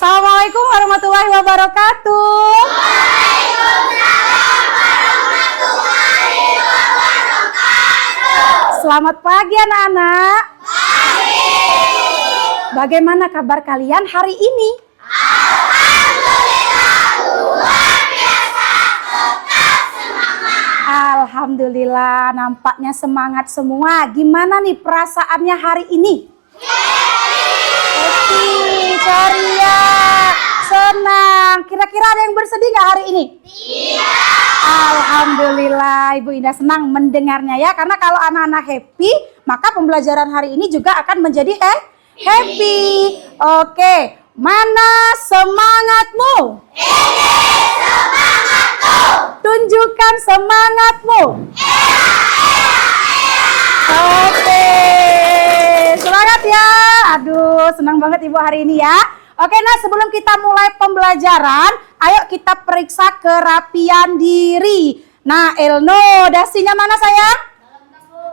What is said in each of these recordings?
Assalamualaikum warahmatullahi wabarakatuh. Waalaikumsalam warahmatullahi wabarakatuh. Selamat pagi anak-anak. Pagi. Bagaimana kabar kalian hari ini? Alhamdulillah luar biasa, tetap semangat. Alhamdulillah, nampaknya semangat semua. Gimana nih perasaannya hari ini? Happy, ceria, senang. Kira-kira ada yang bersedih nggak hari ini? Iya. Alhamdulillah, Ibu Indah senang mendengarnya ya. Karena kalau anak-anak happy, maka pembelajaran hari ini juga akan menjadi happy. Oke, mana semangatmu? Ini semangatku. Tunjukkan semangatmu. Oke, semangat ya. Aduh, senang banget Ibu hari ini ya. Oke, nah sebelum kita mulai pembelajaran, ayo kita periksa kerapian diri. Nah, Elno, dasinya mana sayang?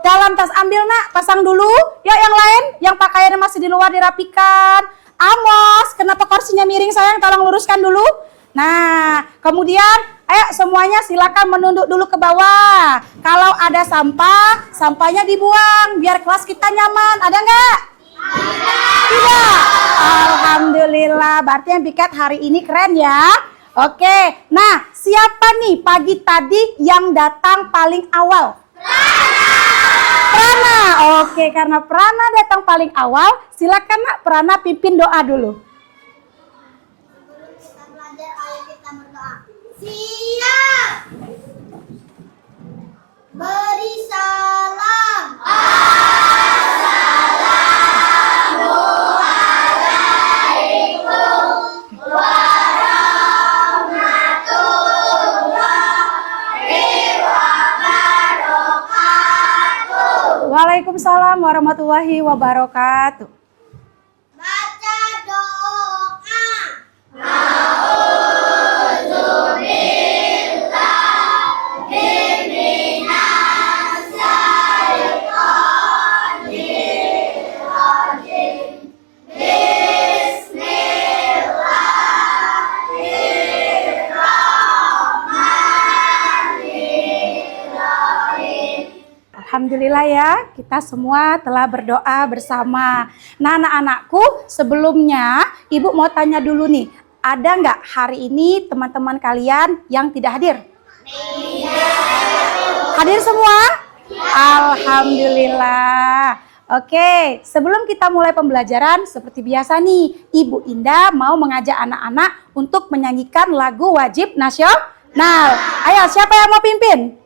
Dalam tas. Ambil nak, pasang dulu. Ya yang lain, yang pakaiannya masih di luar dirapikan. Amos, kenapa kursinya miring sayang? Tolong luruskan dulu. Nah, kemudian ayo semuanya silakan menunduk dulu ke bawah. Kalau ada sampah, sampahnya dibuang biar kelas kita nyaman. Ada nggak? Tidak. Alhamdulillah, berarti yang piket hari ini keren ya. Oke, nah siapa nih pagi tadi yang datang paling awal? Prana. Oke, karena Prana datang paling awal, silakan nak Prana pimpin doa dulu. Sebelum kita belajar, ayo kita berdoa. Siap. Beri salam. Waalaikumsalam warahmatullahi wabarakatuh. Baca doa. Alhamdulillah ya, kita semua telah berdoa bersama. Nah anak-anakku, sebelumnya Ibu mau tanya dulu nih, ada nggak hari ini teman-teman kalian yang tidak hadir? Hadir semua? Alhamdulillah. Oke, sebelum kita mulai pembelajaran, seperti biasa nih, Ibu Indah mau mengajak anak-anak untuk menyanyikan lagu wajib nasional. Ayo, siapa yang mau pimpin?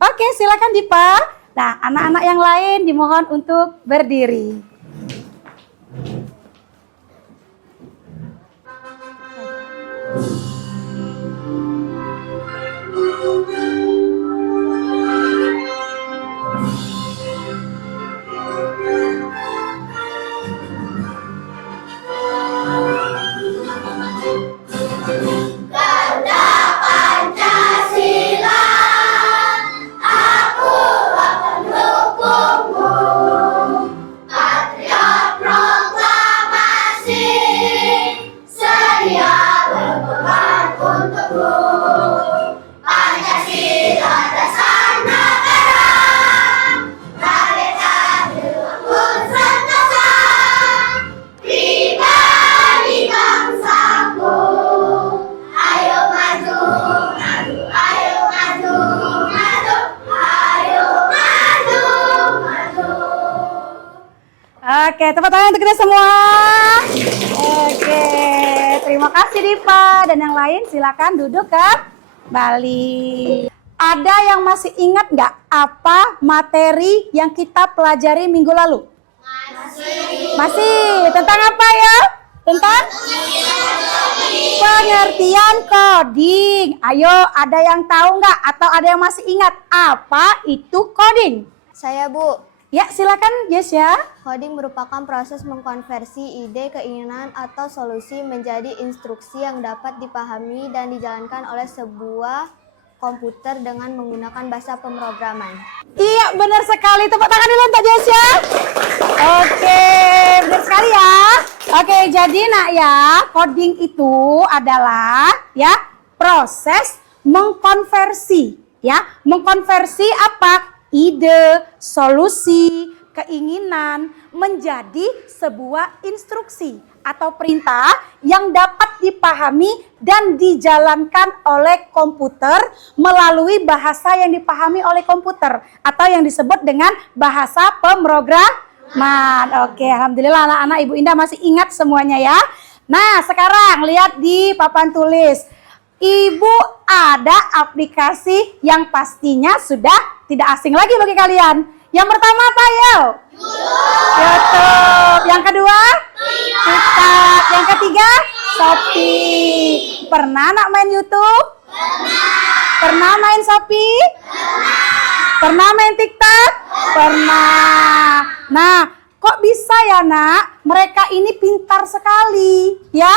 Oke, silakan Dipa. Nah, anak-anak yang lain dimohon untuk berdiri. Ganda Pancasila, aku akan dukungmu. Patriot proklamasi, sedia berkorban untukmu. Pancasila dasar negara, merdeka dibangun sentosa. Pribadi bangsaku, ayo maju, maju, ayo maju, maju, ayo maju, maju. Oke, tepuk tangan untuk kita semua. Oke, terima kasih Dipa. Dan yang lain silakan duduk kembali. Ada yang masih ingat nggak apa materi yang kita pelajari minggu lalu? Masih. Tentang apa ya? Tentang pengertian coding. Ayo, ada yang tahu nggak atau ada yang masih ingat apa itu coding? Saya Bu, Ya, silakan Yes ya. coding merupakan proses mengkonversi ide, keinginan, atau solusi menjadi instruksi yang dapat dipahami dan dijalankan oleh sebuah komputer dengan menggunakan bahasa pemrograman. Iya, benar sekali. Tepuk tangan dulu untuk Jess ya. Oke, benar sekali ya. Oke, jadi nak ya, coding itu adalah ya proses mengkonversi ya. Mengkonversi apa? Ide, solusi, keinginan menjadi sebuah instruksi atau perintah yang dapat dipahami dan dijalankan oleh komputer melalui bahasa yang dipahami oleh komputer atau yang disebut dengan bahasa pemrograman. Oke, alhamdulillah anak-anak Ibu Indah masih ingat semuanya ya. Nah, sekarang lihat di papan tulis. Ibu ada aplikasi yang pastinya sudah tidak asing lagi bagi kalian. Yang pertama apa ya? YouTube. Yang kedua? TikTok. Yang ketiga? Shopee. Pernah nak main YouTube? Pernah main Shopee? Pernah main TikTok? Pernah. Nah, kok bisa ya nak? Mereka ini pintar sekali ya.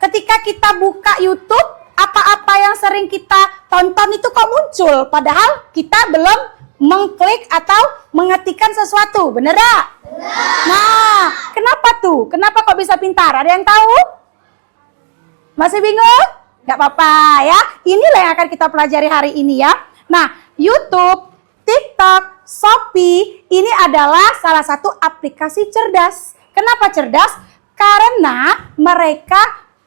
Ketika kita buka YouTube, apa-apa yang sering kita tonton itu kok muncul, padahal kita belum mengklik atau mengetikkan sesuatu, bener gak? Nah, kenapa tuh? Kenapa kok bisa pintar? Ada yang tahu? Masih bingung? Gak apa-apa ya. Inilah yang akan kita pelajari hari ini ya. Nah, YouTube, TikTok, Shopee ini adalah salah satu aplikasi cerdas. Kenapa cerdas? Karena mereka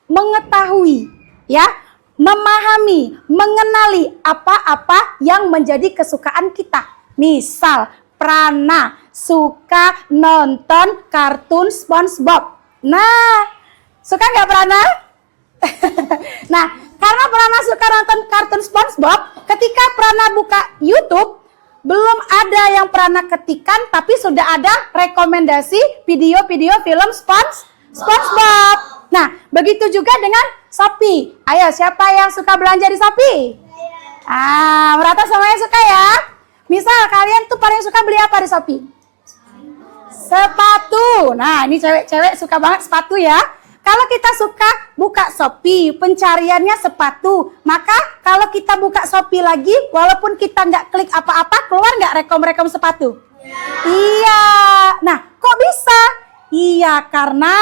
mengetahui ya, memahami, mengenali apa-apa yang menjadi kesukaan kita. Misal, Prana suka nonton kartun SpongeBob. Nah, suka nggak Prana? Nah, karena Prana suka nonton kartun SpongeBob, ketika Prana buka YouTube, belum ada yang Prana ketikan, tapi sudah ada rekomendasi video-video film SpongeBob. Nah, begitu juga dengan Shopee. Ayo, siapa yang suka belanja di Shopee? Merata semuanya suka ya? Misal kalian tuh paling suka beli apa di Shopee? Sepatu. Nah, ini cewek-cewek suka banget sepatu ya. Kalau kita suka buka Shopee, pencariannya sepatu. Maka kalau kita buka Shopee lagi, walaupun kita nggak klik apa-apa, keluar nggak rekom-rekom sepatu? Iya. Nah, kok bisa? Iya, karena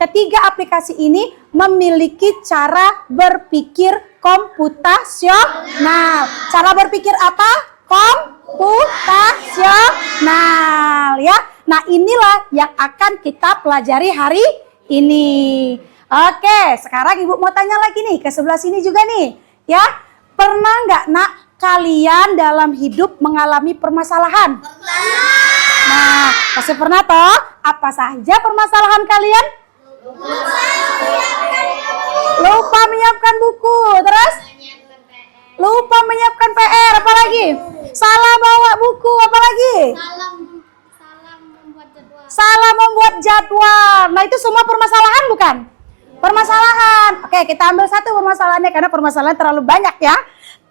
ketiga aplikasi ini memiliki cara berpikir komputasional. Cara berpikir apa? Komputasional ya. Nah, inilah yang akan kita pelajari hari ini. Oke, sekarang Ibu mau tanya lagi nih ke sebelah sini juga nih. Ya, pernah nggak nak kalian dalam hidup mengalami permasalahan? Nah, pasti pernah toh? Apa saja permasalahan kalian? Lupa menyiapkan buku, terus lupa menyiapkan PR, apa lagi? Salah bawa buku, apa lagi? Salah membuat jadwal. Nah, itu semua permasalahan bukan? Permasalahan. Oke, kita ambil satu permasalahannya karena permasalahan terlalu banyak ya.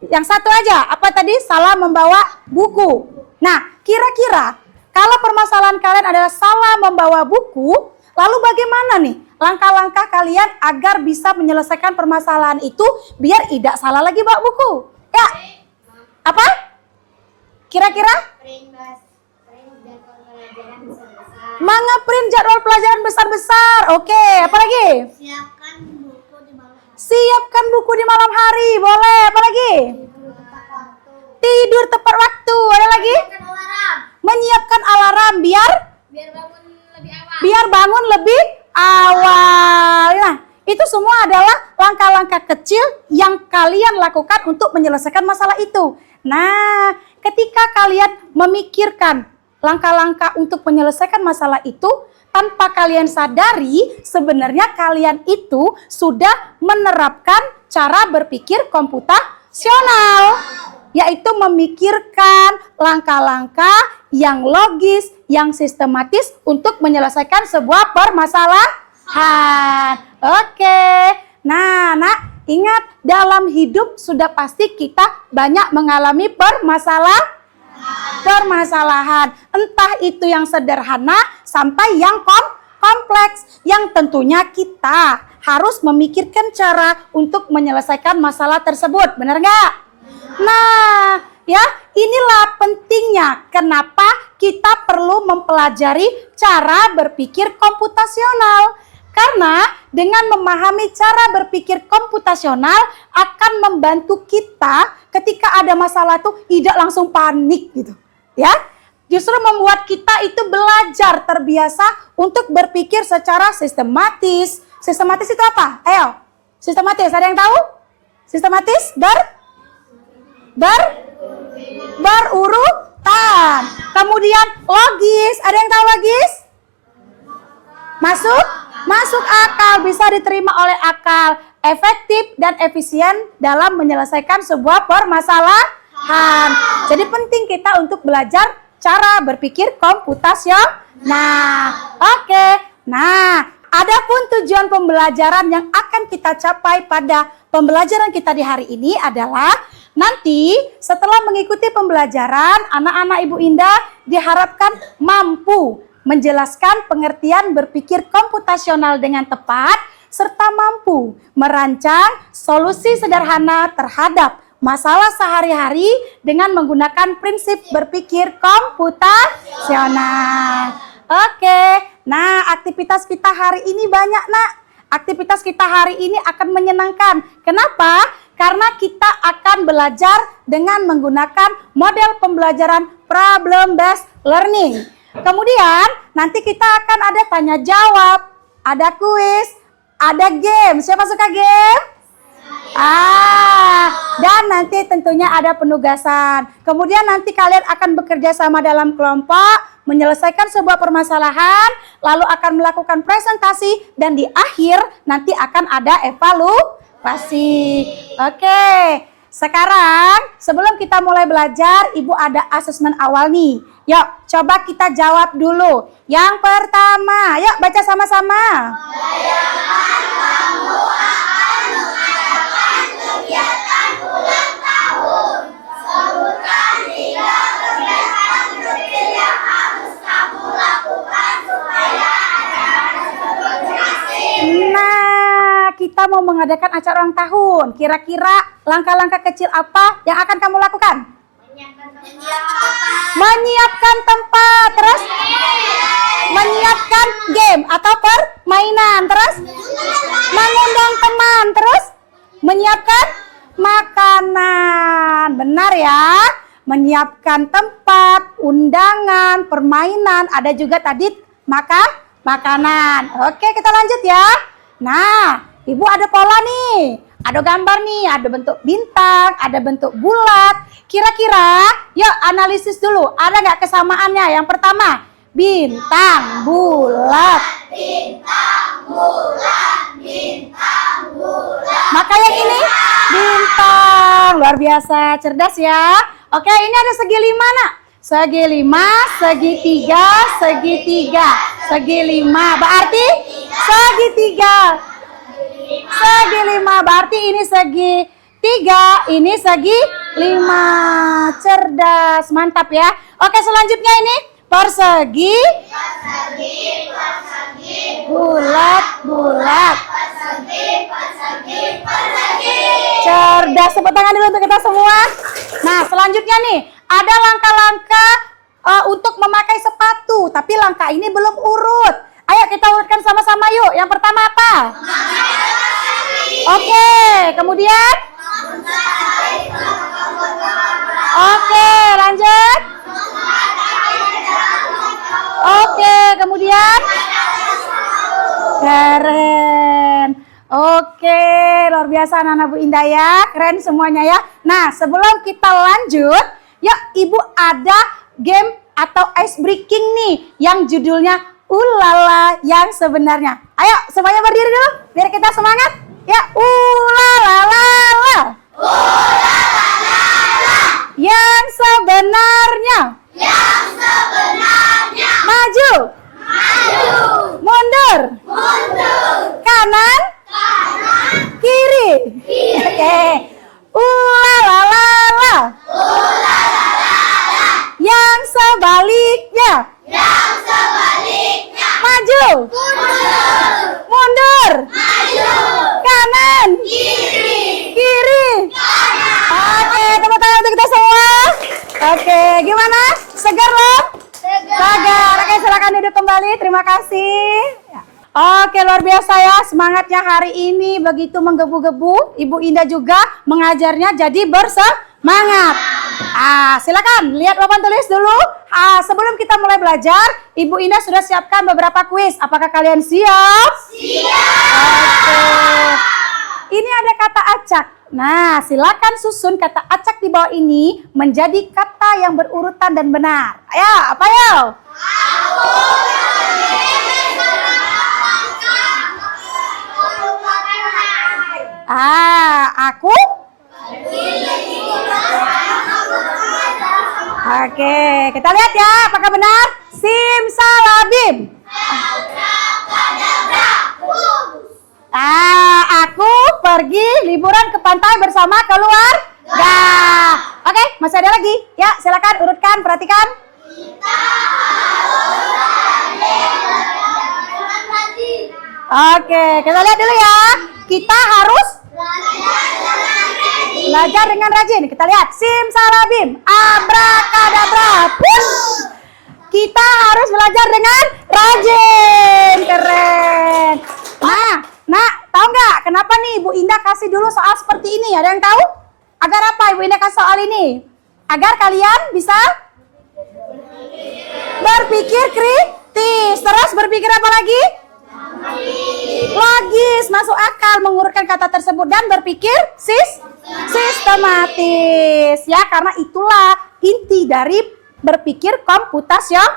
Yang satu aja, apa tadi? Salah membawa buku. Nah, kira-kira kalau permasalahan kalian adalah salah membawa buku, lalu bagaimana nih langkah-langkah kalian agar bisa menyelesaikan permasalahan itu biar tidak salah lagi bawa buku? Ya, apa? Kira-kira? Mengeprint jadwal pelajaran besar-besar. Oke, apa lagi? Siapkan buku di malam hari. Boleh, apa lagi? Tidur tepat waktu. Ada lagi? Menyiapkan alarm biar bangun lebih awal. Nah, itu semua adalah langkah-langkah kecil yang kalian lakukan untuk menyelesaikan masalah itu. Nah, ketika kalian memikirkan langkah-langkah untuk menyelesaikan masalah itu, tanpa kalian sadari, sebenarnya kalian itu sudah menerapkan cara berpikir komputasional, yaitu memikirkan langkah-langkah yang logis, yang sistematis untuk menyelesaikan sebuah permasalahan. Oke, nah, ingat dalam hidup sudah pasti kita banyak mengalami permasalahan, entah itu yang sederhana sampai yang kompleks, yang tentunya kita harus memikirkan cara untuk menyelesaikan masalah tersebut, benar nggak? Nah, ya inilah pentingnya kenapa kita perlu mempelajari cara berpikir komputasional, Karena dengan memahami cara berpikir komputasional akan membantu kita ketika ada masalah tuh tidak langsung panik gitu. Ya, justru membuat kita itu belajar terbiasa untuk berpikir secara sistematis. Sistematis itu apa? Ayo, sistematis ada yang tahu? Sistematis berurutan. Kemudian logis, ada yang tahu logis? Masuk akal, bisa diterima oleh akal, efektif dan efisien dalam menyelesaikan sebuah permasalahan. Jadi penting kita untuk belajar cara berpikir komputasional. Oke. Nah, adapun tujuan pembelajaran yang akan kita capai pada pembelajaran kita di hari ini adalah nanti setelah mengikuti pembelajaran, anak-anak Ibu Indah diharapkan mampu menjelaskan pengertian berpikir komputasional dengan tepat, serta mampu merancang solusi sederhana terhadap masalah sehari-hari dengan menggunakan prinsip berpikir komputasional. Oke, nah aktivitas kita hari ini banyak nak. Aktivitas kita hari ini akan menyenangkan. Kenapa? Karena kita akan belajar dengan menggunakan model pembelajaran problem based learning. Kemudian nanti kita akan ada tanya jawab, ada kuis, ada game. Siapa suka game? Dan nanti tentunya ada penugasan. Kemudian nanti kalian akan bekerja sama dalam kelompok, menyelesaikan sebuah permasalahan, lalu akan melakukan presentasi, dan di akhir nanti akan ada evaluasi. Oke, sekarang sebelum kita mulai belajar, Ibu ada asesmen awal nih. Yuk, coba kita jawab dulu. Yang pertama, yuk baca sama-sama. Bayangkan kamu akan mengadakan kegiatan ulang tahun. Sebutkan 3 kegiatan kecil yang harus kamu lakukan supaya acara tersebut berhasil. Nah, kita mau mengadakan acara ulang tahun. Kira-kira langkah-langkah kecil apa yang akan kamu lakukan? Menyiapkan tempat, terus menyiapkan game atau permainan, terus mengundang teman, terus menyiapkan makanan. Benar ya? Menyiapkan tempat, undangan, permainan, ada juga tadi makanan. Oke, kita lanjut ya. Nah, Ibu ada pola nih. Ada gambar nih, ada bentuk bintang, ada bentuk bulat. Kira-kira, yuk analisis dulu. Ada nggak kesamaannya? Yang pertama, bintang, bulat. Bintang, bulat, bintang, bulat. Maka yang ini, bintang. Luar biasa, cerdas ya. Oke, ini ada segi 5 nak. Segi 5, segi 3, segi 3. Segi 5, berarti segi 3. Segi 5, berarti ini segi 3, ini segi 5. Cerdas, mantap ya. Oke, selanjutnya ini persegi, bulat. Persegi. Cerdas, tepuk tangan dulu untuk kita semua. Nah, selanjutnya nih, ada langkah-langkah untuk memakai sepatu, tapi langkah ini belum urut. Ayo kita urutkan sama-sama yuk. Yang pertama apa? Oke, kemudian? Oke, lanjut. Oke, kemudian? Keren. Oke, luar biasa anak-anak Bu Indah ya. Keren semuanya ya. Nah, sebelum kita lanjut, yuk Ibu ada game atau ice breaking nih yang judulnya Ulala yang sebenarnya. Ayo semuanya berdiri dulu biar kita semangat. Ya, ulala. Yang sebenarnya. Maju. Mundur. Kanan. Kiri. Oke. Ulala. Yang sebaliknya. Maju. Mundur. Kanan. Kiri. Oke, tepuk tangan untuk kita semua. Oke, gimana? Segar loh? Segar. Oke, silakan duduk kembali. Terima kasih. Ya. Oke, luar biasa ya semangatnya hari ini begitu menggebu-gebu. Ibu Indah juga mengajarnya jadi bersemangat. Silakan lihat papan tulis dulu. Sebelum kita mulai belajar, Ibu Indah sudah siapkan beberapa kuis. Apakah kalian siap? Siap. Oke. Ini ada kata acak. Nah, silakan susun kata acak di bawah ini menjadi kata yang berurutan dan benar. Ayo, apa ya? Aku. Oke, kita lihat ya, apakah benar? Simsalabim. Aku pergi liburan ke pantai bersama keluarga. Oke, masih ada lagi. Ya, silakan urutkan, perhatikan. Oke, kita lihat dulu ya. Kita harus belajar dengan rajin. Kita lihat simsalabim, abrakadabra, push. Kita harus belajar dengan rajin. Keren. Nah, tahu nggak kenapa nih Ibu Indah kasih dulu soal seperti ini? Ada yang tahu? Agar apa Ibu Indah kasih soal ini? Agar kalian bisa berpikir kritis. Terus berpikir apa lagi? Logis, masuk akal mengurutkan kata tersebut dan berpikir sistematis ya, karena itulah inti dari berpikir komputasional.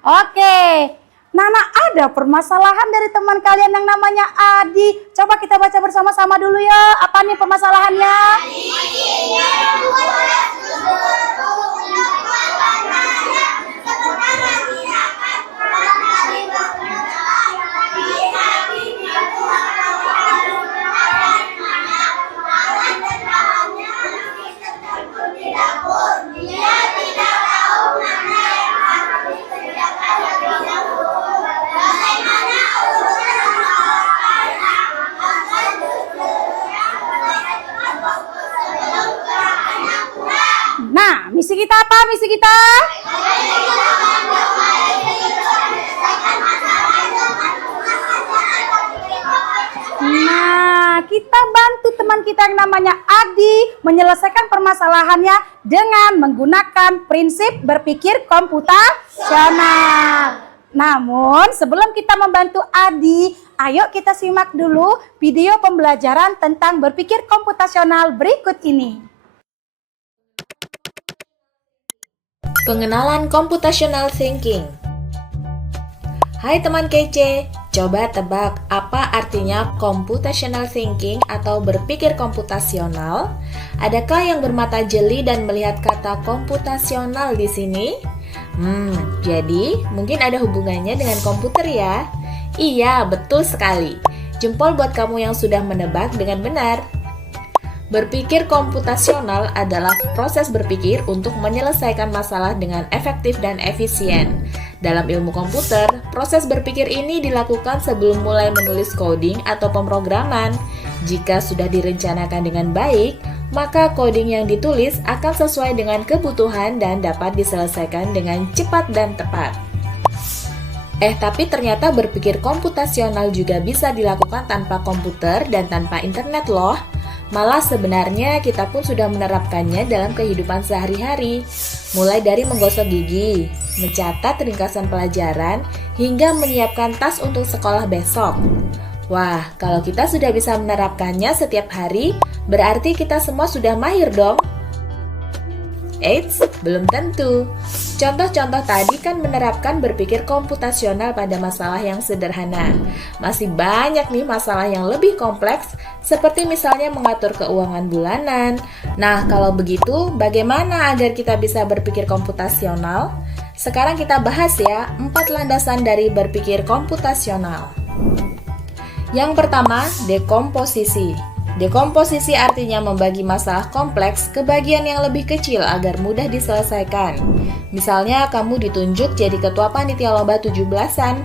Oke. Nana, ada permasalahan dari teman kalian yang namanya Adi. Coba kita baca bersama-sama dulu ya. Apa nih permasalahannya? Nah, misi kita apa? Misi kita? Nah, kita bantu teman kita yang namanya Adi menyelesaikan permasalahannya dengan menggunakan prinsip berpikir komputasional. Namun, sebelum kita membantu Adi, ayo kita simak dulu video pembelajaran tentang berpikir komputasional berikut ini. Pengenalan Computational Thinking. Hai teman kece, coba tebak apa artinya Computational Thinking atau berpikir komputasional? Adakah yang bermata jeli dan melihat kata komputasional di sini? Jadi mungkin ada hubungannya dengan komputer ya? Iya, betul sekali. Jempol buat kamu yang sudah menebak dengan benar. Berpikir komputasional adalah proses berpikir untuk menyelesaikan masalah dengan efektif dan efisien. Dalam ilmu komputer, proses berpikir ini dilakukan sebelum mulai menulis coding atau pemrograman. Jika sudah direncanakan dengan baik, maka coding yang ditulis akan sesuai dengan kebutuhan dan dapat diselesaikan dengan cepat dan tepat. Tapi ternyata berpikir komputasional juga bisa dilakukan tanpa komputer dan tanpa internet loh. Malah sebenarnya kita pun sudah menerapkannya dalam kehidupan sehari-hari. Mulai dari menggosok gigi, mencatat ringkasan pelajaran, hingga menyiapkan tas untuk sekolah besok. Wah, kalau kita sudah bisa menerapkannya setiap hari, berarti kita semua sudah mahir dong. Eits, belum tentu. Contoh-contoh tadi kan menerapkan berpikir komputasional pada masalah yang sederhana. Masih banyak nih masalah yang lebih kompleks, seperti misalnya mengatur keuangan bulanan. Nah, kalau begitu, bagaimana agar kita bisa berpikir komputasional? Sekarang kita bahas ya, 4 landasan dari berpikir komputasional. Yang pertama, dekomposisi. Dekomposisi artinya membagi masalah kompleks ke bagian yang lebih kecil agar mudah diselesaikan. Misalnya kamu ditunjuk jadi ketua panitia lomba 17-an.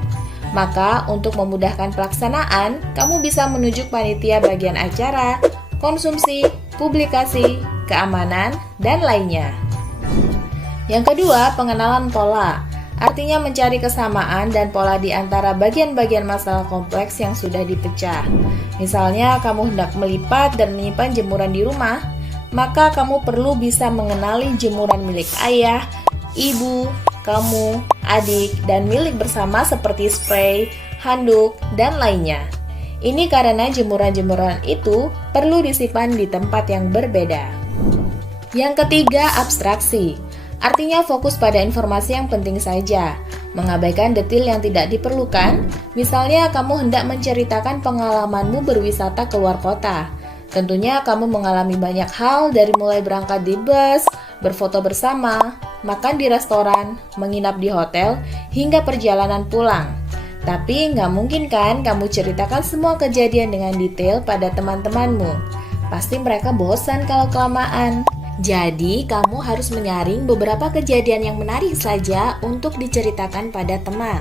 Maka untuk memudahkan pelaksanaan, kamu bisa menunjuk panitia bagian acara, konsumsi, publikasi, keamanan, dan lainnya. Yang kedua, pengenalan pola. artinya mencari kesamaan dan pola di antara bagian-bagian masalah kompleks yang sudah dipecah. Misalnya, kamu hendak melipat dan menyimpan jemuran di rumah, maka kamu perlu bisa mengenali jemuran milik ayah, ibu, kamu, adik, dan milik bersama seperti spray, handuk, dan lainnya. Ini karena jemuran-jemuran itu perlu disimpan di tempat yang berbeda. Yang ketiga, abstraksi. Artinya fokus pada informasi yang penting saja, mengabaikan detail yang tidak diperlukan. Misalnya, kamu hendak menceritakan pengalamanmu berwisata ke luar kota. Tentunya kamu mengalami banyak hal dari mulai berangkat di bus, berfoto bersama, makan di restoran, menginap di hotel, hingga perjalanan pulang. Tapi nggak mungkin kan kamu ceritakan semua kejadian dengan detail pada teman-temanmu. Pasti mereka bosan kalau kelamaan. Jadi, kamu harus menyaring beberapa kejadian yang menarik saja untuk diceritakan pada teman.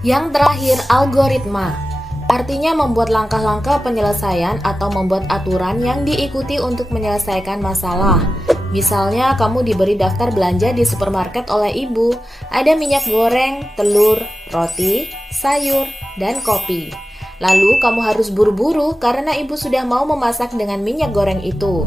Yang terakhir, algoritma. Artinya membuat langkah-langkah penyelesaian atau membuat aturan yang diikuti untuk menyelesaikan masalah. Misalnya, kamu diberi daftar belanja di supermarket oleh ibu. Ada minyak goreng, telur, roti, sayur, dan kopi. Lalu, kamu harus buru-buru karena ibu sudah mau memasak dengan minyak goreng itu.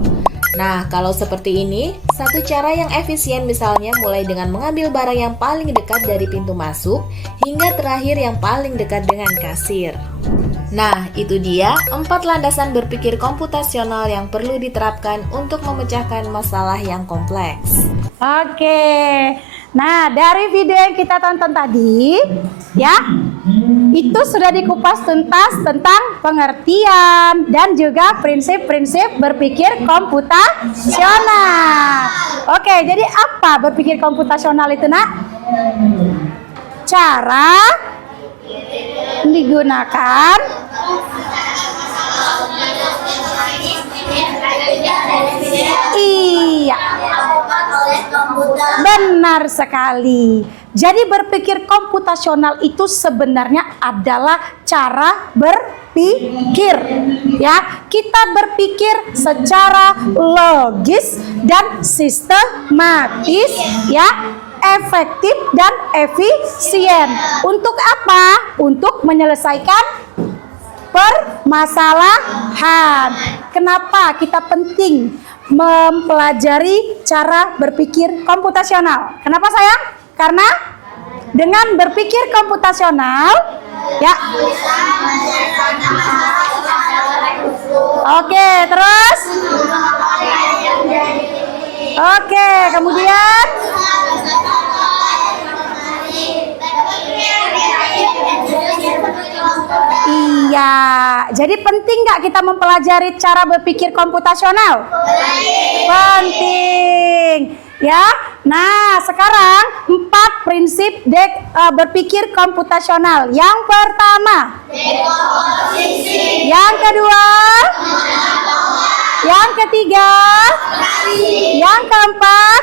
Nah, kalau seperti ini, satu cara yang efisien misalnya mulai dengan mengambil barang yang paling dekat dari pintu masuk hingga terakhir yang paling dekat dengan kasir. Nah, itu dia 4 landasan berpikir komputasional yang perlu diterapkan untuk memecahkan masalah yang kompleks. Oke, nah dari video yang kita tonton tadi, ya, itu sudah dikupas tuntas tentang pengertian dan juga prinsip-prinsip berpikir komputasional. Oke, jadi apa berpikir komputasional itu, Nak? Cara digunakan iya, benar sekali. Jadi berpikir komputasional itu sebenarnya adalah cara berpikir, ya. Kita berpikir secara logis dan sistematis, ya, efektif dan efisien. Untuk apa? Untuk menyelesaikan permasalahan. Kenapa kita penting mempelajari cara berpikir komputasional? Kenapa, sayang? Karena dengan berpikir komputasional, ya. Oke, terus. Oke, kemudian. Iya, jadi penting nggak kita mempelajari cara berpikir komputasional? Penting, ya. Nah, sekarang 4 prinsip berpikir komputasional. Yang pertama, dekomposisi. Yang kedua, yang ketiga, yang keempat,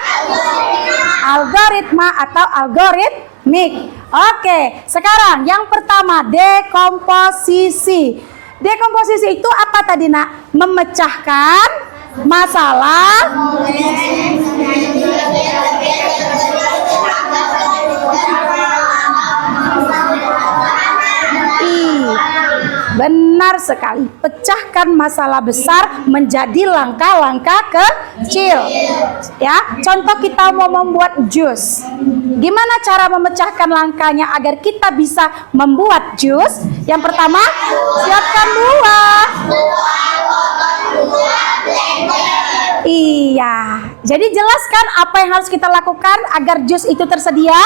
algoritma atau algoritmik. Oke, sekarang yang pertama, dekomposisi. Dekomposisi itu apa tadi, Nak? Memecahkan masalah benar sekali. Pecahkan masalah besar menjadi langkah-langkah kecil. Ya, contoh kita mau membuat jus. Gimana cara memecahkan langkahnya agar kita bisa membuat jus? Yang pertama, siapkan buah. Iya, jadi jelaskan apa yang harus kita lakukan agar jus itu tersedia.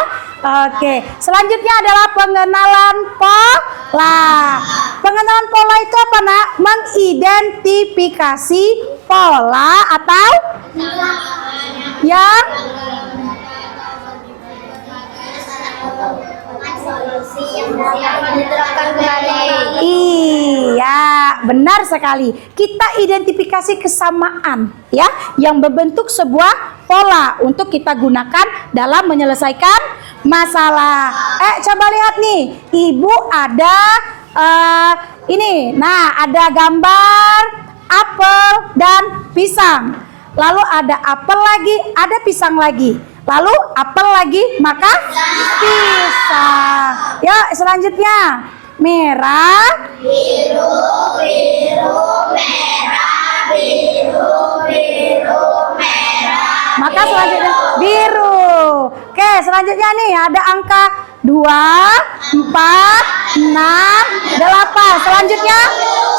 Oke, selanjutnya adalah pengenalan pola. Pengenalan pola itu apa, Nak? Mengidentifikasi pola atau yang iya, benar sekali. Kita identifikasi kesamaan, ya, yang membentuk sebuah pola untuk kita gunakan dalam menyelesaikan masalah. Coba lihat nih, Ibu ada ini. Nah, ada gambar apel dan pisang. Lalu ada apel lagi, ada pisang lagi. Lalu apel lagi, maka pisang. Yuk selanjutnya. Merah, biru, merah, maka selanjutnya biru. Oke, selanjutnya nih ada angka 2, 4, 6, 8. Selanjutnya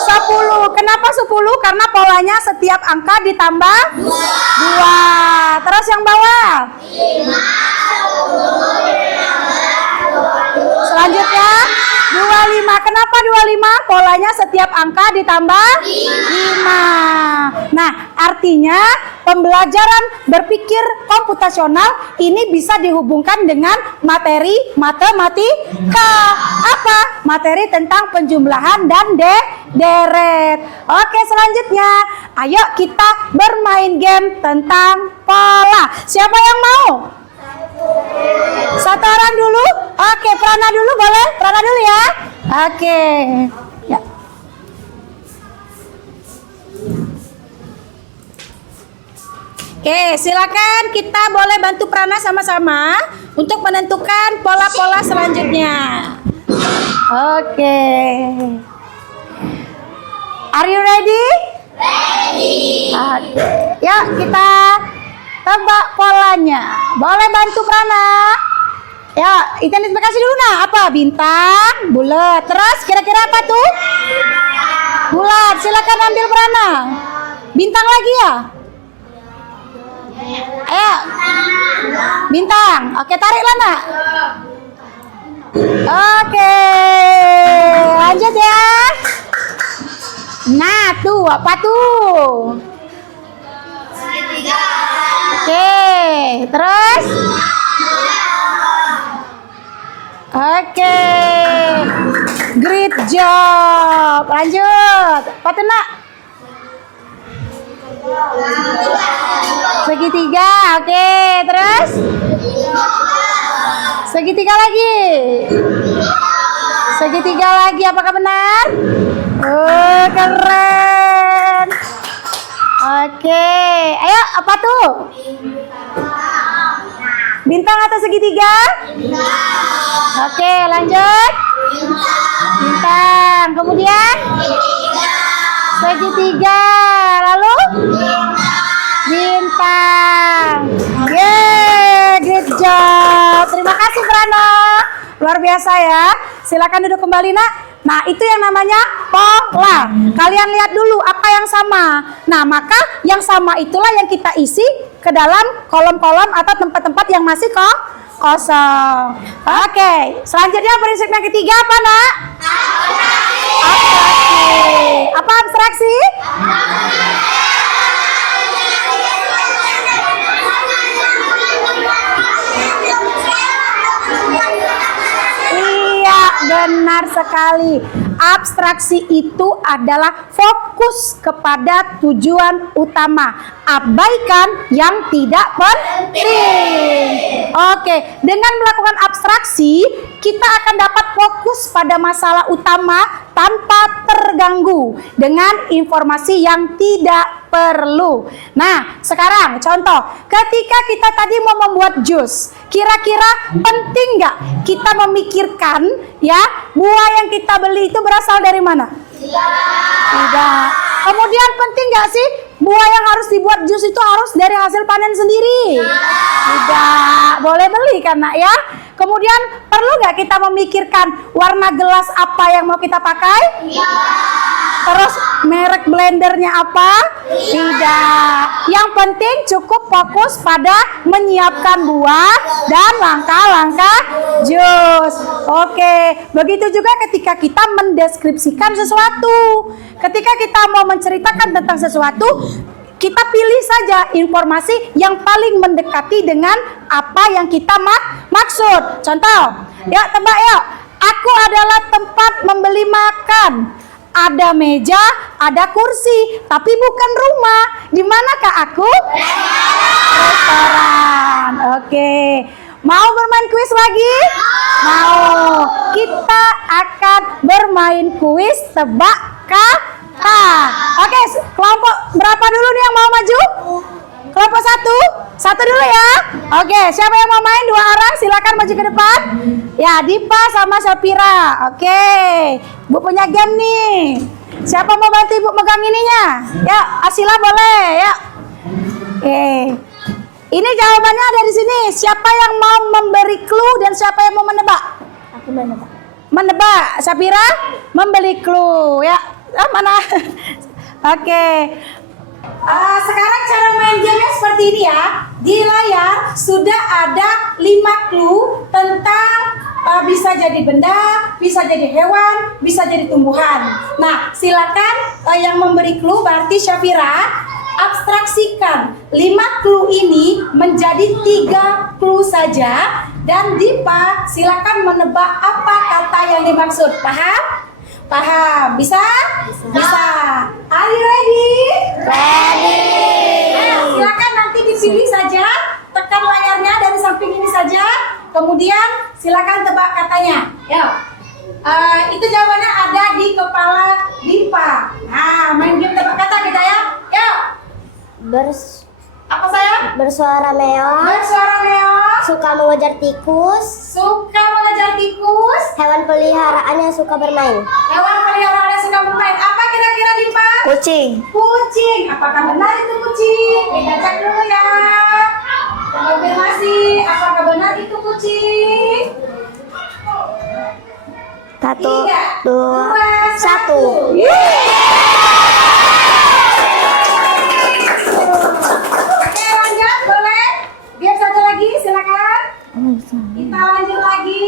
10. Kenapa 10? Karena polanya setiap angka ditambah 2. Terus yang bawah. 5, 10, 15, 20. Selanjutnya 25. Kenapa 25? Polanya setiap angka ditambah 5. Nah, artinya pembelajaran berpikir komputasional ini bisa dihubungkan dengan materi matematika. Apa? Materi tentang penjumlahan dan deret. Oke, selanjutnya ayo kita bermain game tentang pola. Siapa yang mau? Satu orang dulu. Oke, Prana dulu boleh? Prana dulu ya. Oke. Ya. Oke, silakan kita boleh bantu Prana sama-sama untuk menentukan pola-pola selanjutnya. Oke. Are you ready? Ready. Oke. Yuk kita tebak polanya. Boleh bantu Prana? Ya, identifikasi dulu nah. Apa? Bintang, bulat. Terus kira-kira apa tuh? Bulat. Silakan ambil Prana. Bintang lagi ya? Ayo. Bintang. Oke, tarik Lana. Oke. Lanjut ya. Nah, tuh apa tuh? Oke, terus? Oke, great job. Lanjut, apa tuh nak? Segitiga, oke, terus? Segitiga lagi. Segitiga lagi, apakah benar? Oh, keren. Oke, ayo apa tuh? Bintang atau segitiga? Oke, lanjut. Bintang. Kemudian? Segitiga. Lalu? Bintang. Yeay, great job. Terima kasih Prana. Luar biasa ya. Silakan duduk kembali nak. Nah, itu yang namanya pola. Kalian lihat dulu apa yang sama. Nah, maka yang sama itulah yang kita isi ke dalam kolom-kolom atau tempat-tempat yang masih kosong. Oke, selanjutnya prinsip yang ketiga apa, nak? Abstraksi. Apa abstraksi? Iya, benar sekali. Abstraksi itu adalah fokus kepada tujuan utama. Abaikan yang tidak penting. Oke, dengan melakukan abstraksi, kita akan dapat fokus pada masalah utama tanpa terganggu dengan informasi yang tidak perlu. Nah, sekarang contoh, ketika kita tadi mau membuat jus, kira-kira penting nggak kita memikirkan ya buah yang kita beli itu berasal dari mana? Tidak. Kemudian penting nggak sih buah yang harus dibuat jus itu harus dari hasil panen sendiri? Tidak. Boleh beli kan nak ya? Kemudian perlu nggak kita memikirkan warna gelas apa yang mau kita pakai? Terus merek blendernya apa? Tidak. Yang penting cukup fokus pada menyiapkan buah dan langkah-langkah jus. Oke, begitu juga ketika kita mendeskripsikan sesuatu. Ketika kita mau menceritakan tentang sesuatu, kita pilih saja informasi yang paling mendekati dengan apa yang kita maksud. Contoh, ya tebak yuk. Aku adalah tempat membeli makan. Ada meja, ada kursi, tapi bukan rumah. Di manakah aku? Restoran. Oke. Mau bermain kuis lagi? Mau. Kita akan bermain kuis tebak kata. Oke, kelompok berapa dulu nih yang mau maju? Kelompok 1? Satu dulu ya. Oke, siapa yang mau main dua orang? Silakan maju ke depan. Ya, Dipa sama Sapira. Oke, Bu punya game nih. Siapa mau bantu Ibu megang ininya? Ya, Asila boleh. Ya. Oke. Ini jawabannya ada di sini. Siapa yang mau memberi clue dan siapa yang mau menebak? Aku menebak. Menebak. Sapira membeli clue. Ya, mana? Oke. Sekarang cara main gamenya seperti ini ya. Di layar sudah ada 5 clue tentang bisa jadi benda, bisa jadi hewan, bisa jadi tumbuhan. Nah, silakan yang memberi clue berarti Syafira abstraksikan 5 clue ini menjadi 3 clue saja, dan Dipa silakan menebak apa kata yang dimaksud. Paham? Paham? Bisa? Bisa. Are you ready? Ready. Silakan nanti dipilih saja, tekan layarnya dari samping ini saja, kemudian silakan tebak katanya. Yuk. Itu jawabannya ada di kepala Dipa. Nah, main game tebak kata kita ya. Yuk. Apa sayang? Bersuara meong, Bersuara meong, suka mengejar tikus, suka mengejar tikus, hewan peliharaan yang suka bermain. hewan peliharaan yang suka bermain. Apa kira-kira Dipa? Kucing. Kucing. Apakah benar itu kucing? Kita cek dulu ya. Konfirmasi, apakah benar itu kucing? 1, 3, 2, 1. Oke, lanjut, boleh? Biar satu lagi, silakan. Kita lanjut lagi.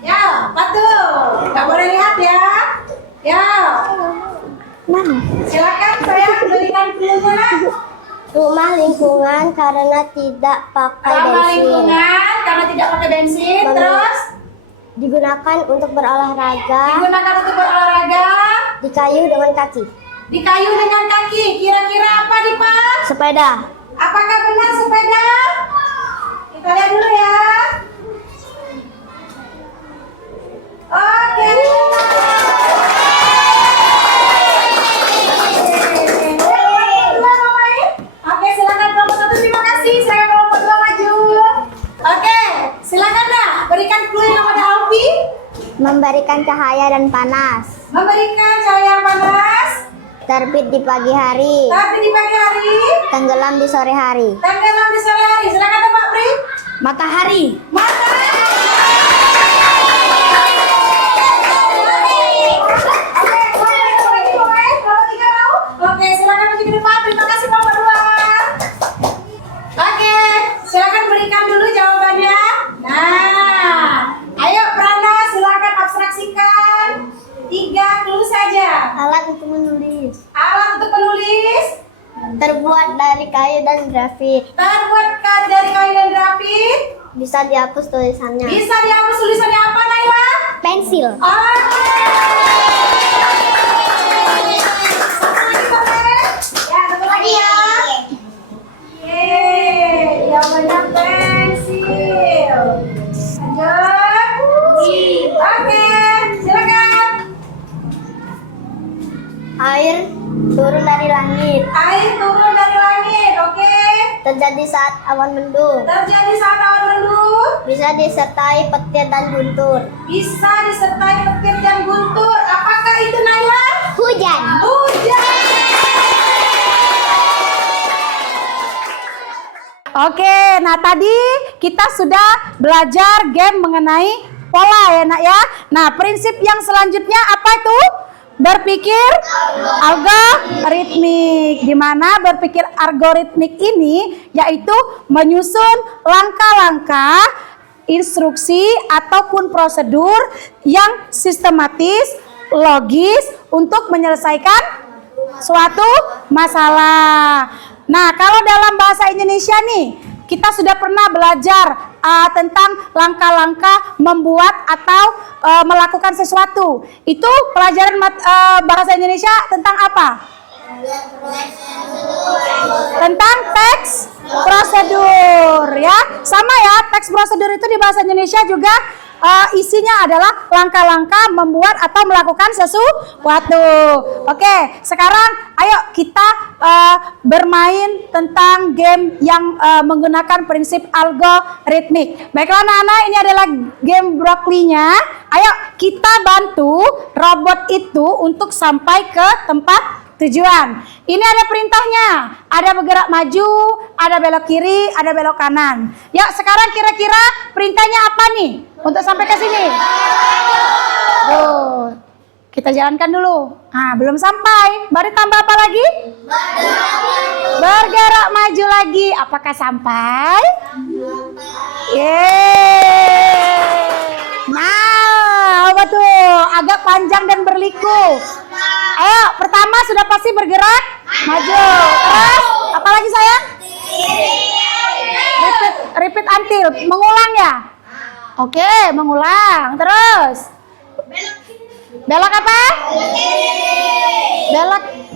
Ya, patuh. Nggak boleh lihat ya. Ya, Mana? silakan saya berikan clue-nya. Rumah lingkungan karena tidak pakai Ramah bensin. lingkungan karena tidak pakai bensin. Boleh. Terus Digunakan untuk berolahraga, digunakan untuk berolahraga. di kayu dengan kaki. Di kayu dengan kaki. Kira-kira apa, Dipa? Sepeda. Apakah benar sepeda? Kita lihat dulu ya. Oke. Oke, silakan kelompok 1. Terima kasih. Saya kelompok 2 maju. Oke, silakan dah. Berikan clue yang kepada Alfi. Memberikan cahaya dan panas. Memberikan cahaya panas. Terbit di pagi hari, Tapi di pagi hari. tenggelam di sore hari. Tenggelam di sore hari. Silakan Pak Pri. Matahari. Oke, silakan maju ke depan. Terima kasih Pak Berdua. Oke, silakan berikan dulu jawabannya. Nah, ayo Prana, silakan abstraksikan 3 clue saja. Alat untuk menulis. Alat untuk menulis Terbuat dari kayu dan grafit. terbuat dari kayu dan grafit. Bisa dihapus tulisannya. Bisa dihapus tulisannya apa, Naila? Pensil. Oke. Satu lagi boleh? Ya, satu lagi ya. Yeay, yang benar pensil. Lanjut. Oke, silakan. Air turun dari langit. Air turun dari langit, oke. Terjadi saat awan mendung. Terjadi saat awan mendung. Bisa disertai petir dan guntur. Bisa disertai petir dan guntur. Apakah itu, Naila? Hujan. Hujan. Oke, nah tadi kita sudah belajar game mengenai pola ya nak ya. Nah prinsip yang selanjutnya apa itu? Berpikir algoritmik. Di mana berpikir algoritmik ini yaitu menyusun langkah-langkah, instruksi ataupun prosedur yang sistematis, logis untuk menyelesaikan suatu masalah. Nah, kalau dalam bahasa Indonesia nih, kita sudah pernah belajar tentang langkah-langkah membuat atau melakukan sesuatu. Itu pelajaran bahasa Indonesia tentang apa? Tentang teks prosedur ya. Sama ya, teks prosedur itu di bahasa Indonesia juga isinya adalah langkah-langkah membuat atau melakukan sesuatu. Oke, sekarang ayo kita bermain tentang game yang menggunakan prinsip algoritmik. Baiklah anak-anak, ini adalah game brokolinya. Ayo kita bantu robot itu untuk sampai ke tempat tujuan. Ini ada perintahnya. Ada bergerak maju, ada belok kiri, ada belok kanan. Yuk, sekarang kira-kira perintahnya apa nih untuk sampai ke sini? Tuh, kita jalankan dulu. Nah, belum sampai. Baru tambah apa lagi? Bergerak maju lagi. Apakah sampai? Yeay. Nah, apa tuh? Agak panjang dan berliku. Ayo, pertama sudah pasti bergerak maju. Terus, apa lagi sayang? Repeat until. Mengulang ya? Oke, mengulang. Terus? Belok apa?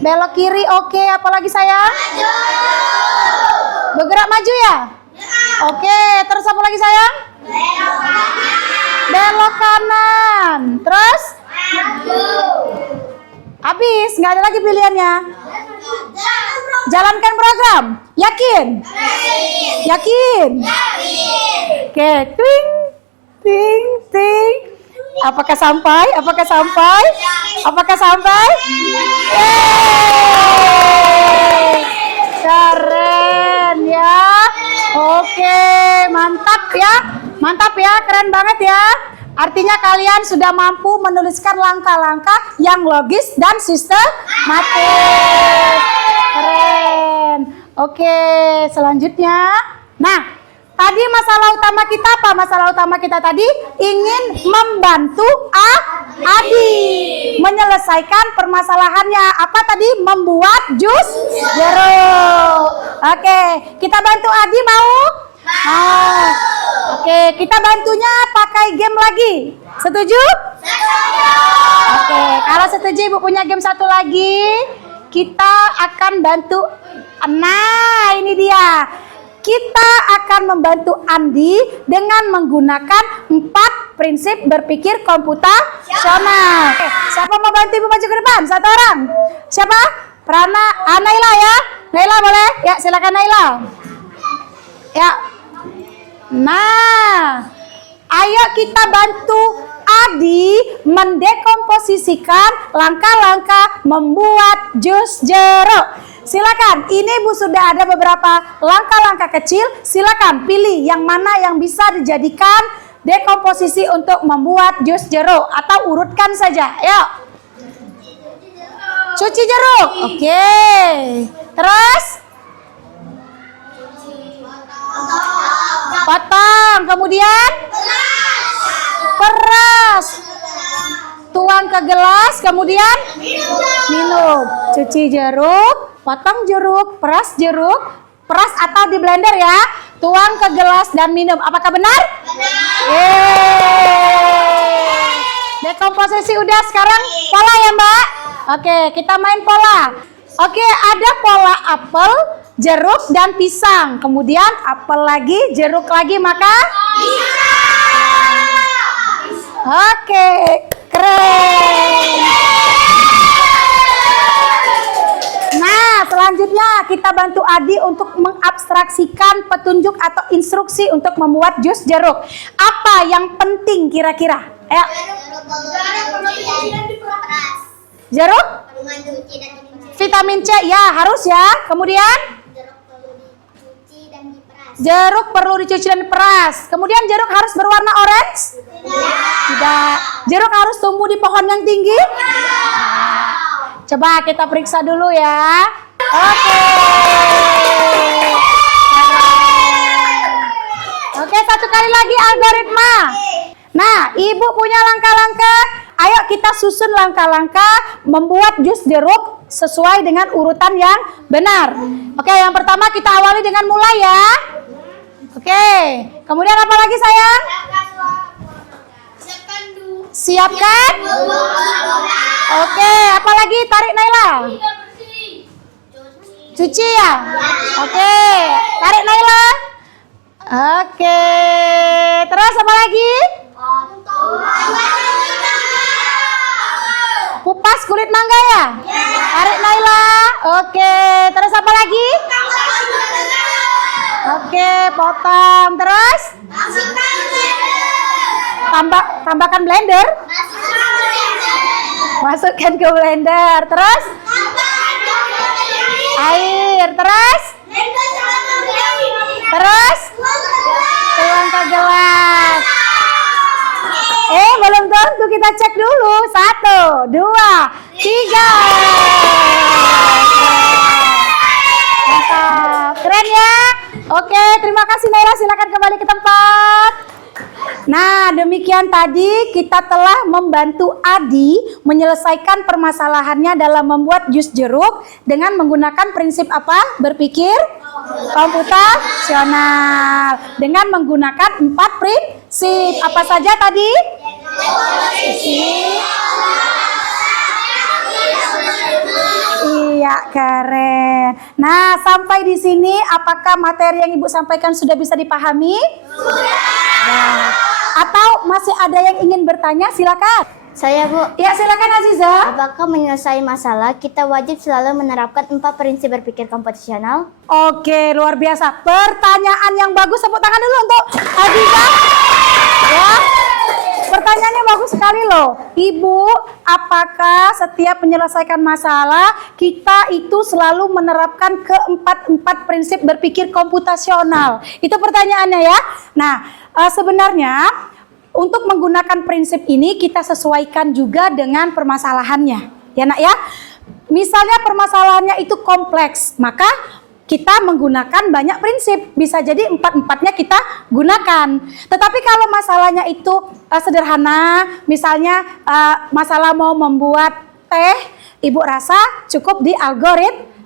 Belok kiri. Oke, apa lagi sayang? Bergerak maju ya? Oke, terus apa lagi sayang? Belok kanan. Terus? Habis, nggak ada lagi pilihannya. Jalankan program. Yakin? Yakin? Oke, ting, ting, ting. Apakah sampai? Apakah sampai? Apakah sampai? Yeay! Keren ya. Oke, mantap ya. Mantap ya, keren banget ya. Artinya kalian sudah mampu menuliskan langkah-langkah yang logis dan sistematis. Keren. Oke, selanjutnya. Nah, tadi masalah utama kita apa? Masalah utama kita tadi ingin membantu Adi menyelesaikan permasalahannya. Apa tadi? Membuat jus jeruk. Oke, kita bantu Adi mau? Oke, kita bantunya pakai game lagi. Setuju? Oke, kalau setuju Ibu punya game satu lagi. Kita akan bantu. Nah, ini dia. Kita akan membantu Andi dengan menggunakan 4 prinsip berpikir komputasional. Siapa mau bantu Ibu maju ke depan? Satu orang. Siapa? Naila ya. Naila boleh? Ya, silakan Naila. Ya. Nah, ayo kita bantu Adi mendekomposisikan langkah-langkah membuat jus jeruk. Silakan, ini Ibu sudah ada beberapa langkah-langkah kecil. Silakan pilih yang mana yang bisa dijadikan dekomposisi untuk membuat jus jeruk atau urutkan saja. Yuk. Cuci jeruk. Oke. Terus? Potong. Kemudian? Peras. Tuang ke gelas. Kemudian? Minum. Cuci jeruk. Potong jeruk, peras atau di blender ya. Tuang ke gelas dan minum. Apakah benar? Benar. Dekomposisi udah, sekarang pola ya Mbak. Oke, kita main pola. Oke, ada pola apel, jeruk dan pisang. Kemudian apel lagi, jeruk lagi, maka pisang. Oke, keren. Nah, selanjutnya kita bantu Adi untuk mengabstraksikan petunjuk atau instruksi untuk membuat jus jeruk. Apa yang penting kira-kira? Ayo. Jeruk? Vitamin C, ya harus ya. Kemudian? Jeruk perlu dicuci dan diperas. Kemudian jeruk harus berwarna orange? Tidak. Jeruk harus tumbuh di pohon yang tinggi? Coba kita periksa dulu ya. Oke. Oke, satu kali lagi algoritma. Nah, Ibu punya langkah-langkah. Ayo kita susun langkah-langkah membuat jus jeruk sesuai dengan urutan yang benar. Oke, yang pertama kita awali dengan mulai ya. Oke, kemudian apa lagi sayang? Siapkan. Oke, apalagi tarik Naila. Cuci ya. Oke, tarik Naila. Oke, terus apa lagi? Kupas kulit mangga ya? Tarik Naila. Oke, terus apa lagi? Oke, potong. Terus? Tambahkan blender. Masukkan ke blender. Terus? Air. Terus? Terus? Tuang ke gelas. Belum tentu, kita cek dulu. 1, 2, 3. Mantap. Keren ya? Oke, terima kasih Naila. Silakan kembali ke tempat. Nah, demikian tadi kita telah membantu Adi menyelesaikan permasalahannya dalam membuat jus jeruk dengan menggunakan prinsip apa? Berpikir komputasional. Dengan menggunakan 4 prinsip. Apa saja tadi? Iya, keren. Nah, sampai di sini apakah materi yang Ibu sampaikan sudah bisa dipahami? Nah, atau masih ada yang ingin bertanya? Silakan. Saya, Bu. Ya, silakan Aziza. Apakah menyelesaikan masalah kita wajib selalu menerapkan 4 prinsip berpikir komputasional? Oke, luar biasa. Pertanyaan yang bagus, tepuk tangan dulu untuk Aziza. Ya. Pertanyaannya bagus sekali loh. Ibu, apakah setiap menyelesaikan masalah kita itu selalu menerapkan keempat prinsip berpikir komputasional? Itu pertanyaannya ya. Nah, sebenarnya untuk menggunakan prinsip ini kita sesuaikan juga dengan permasalahannya. Ya nak ya. Misalnya permasalahannya itu kompleks, maka kita menggunakan banyak prinsip, bisa jadi 4-4-nya kita gunakan. Tetapi kalau masalahnya itu sederhana, misalnya masalah mau membuat teh, Ibu rasa cukup di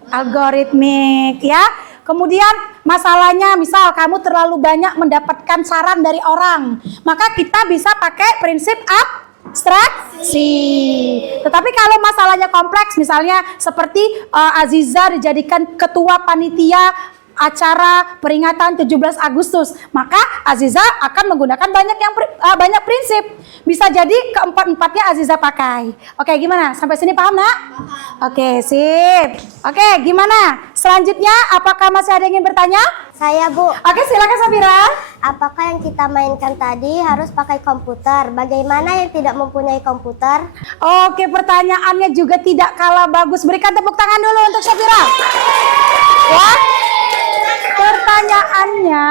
algoritmik ya. Kemudian masalahnya misal kamu terlalu banyak mendapatkan saran dari orang, maka kita bisa pakai prinsip abstraksi. Tetapi kalau masalahnya kompleks, misalnya seperti Aziza dijadikan ketua panitia acara peringatan 17 Agustus, maka Aziza akan menggunakan banyak prinsip. Bisa jadi keempat-empatnya Aziza pakai. Oke, gimana? Sampai sini paham, Nak? Oke, sip. Oke, gimana? Selanjutnya, apakah masih ada yang ingin bertanya? Saya, Bu. Oke, silakan Safira. Apakah yang kita mainkan tadi harus pakai komputer? Bagaimana yang tidak mempunyai komputer? Oke, pertanyaannya juga tidak kalah bagus. Berikan tepuk tangan dulu untuk Safira. Ya. Pertanyaannya,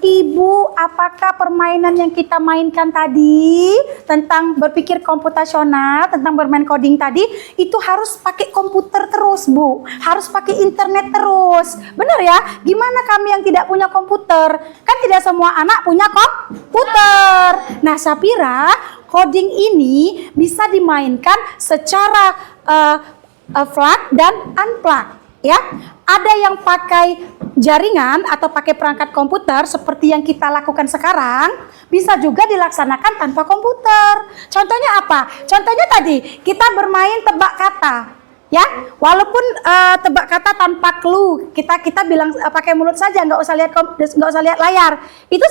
Ibu, apakah permainan yang kita mainkan tadi tentang berpikir komputasional, tentang bermain coding tadi, itu harus pakai komputer terus, Bu? Harus pakai internet terus. Benar ya? Gimana kami yang tidak punya komputer? Kan tidak semua anak punya komputer. Nah, Safira, coding ini bisa dimainkan secara plug dan unplug. Ya, ada yang pakai jaringan atau pakai perangkat komputer seperti yang kita lakukan sekarang, bisa juga dilaksanakan tanpa komputer. Contohnya apa? Contohnya tadi kita bermain tebak kata, ya. Walaupun tebak kata tanpa clue, kita bilang pakai mulut saja, nggak usah lihat layar. Itu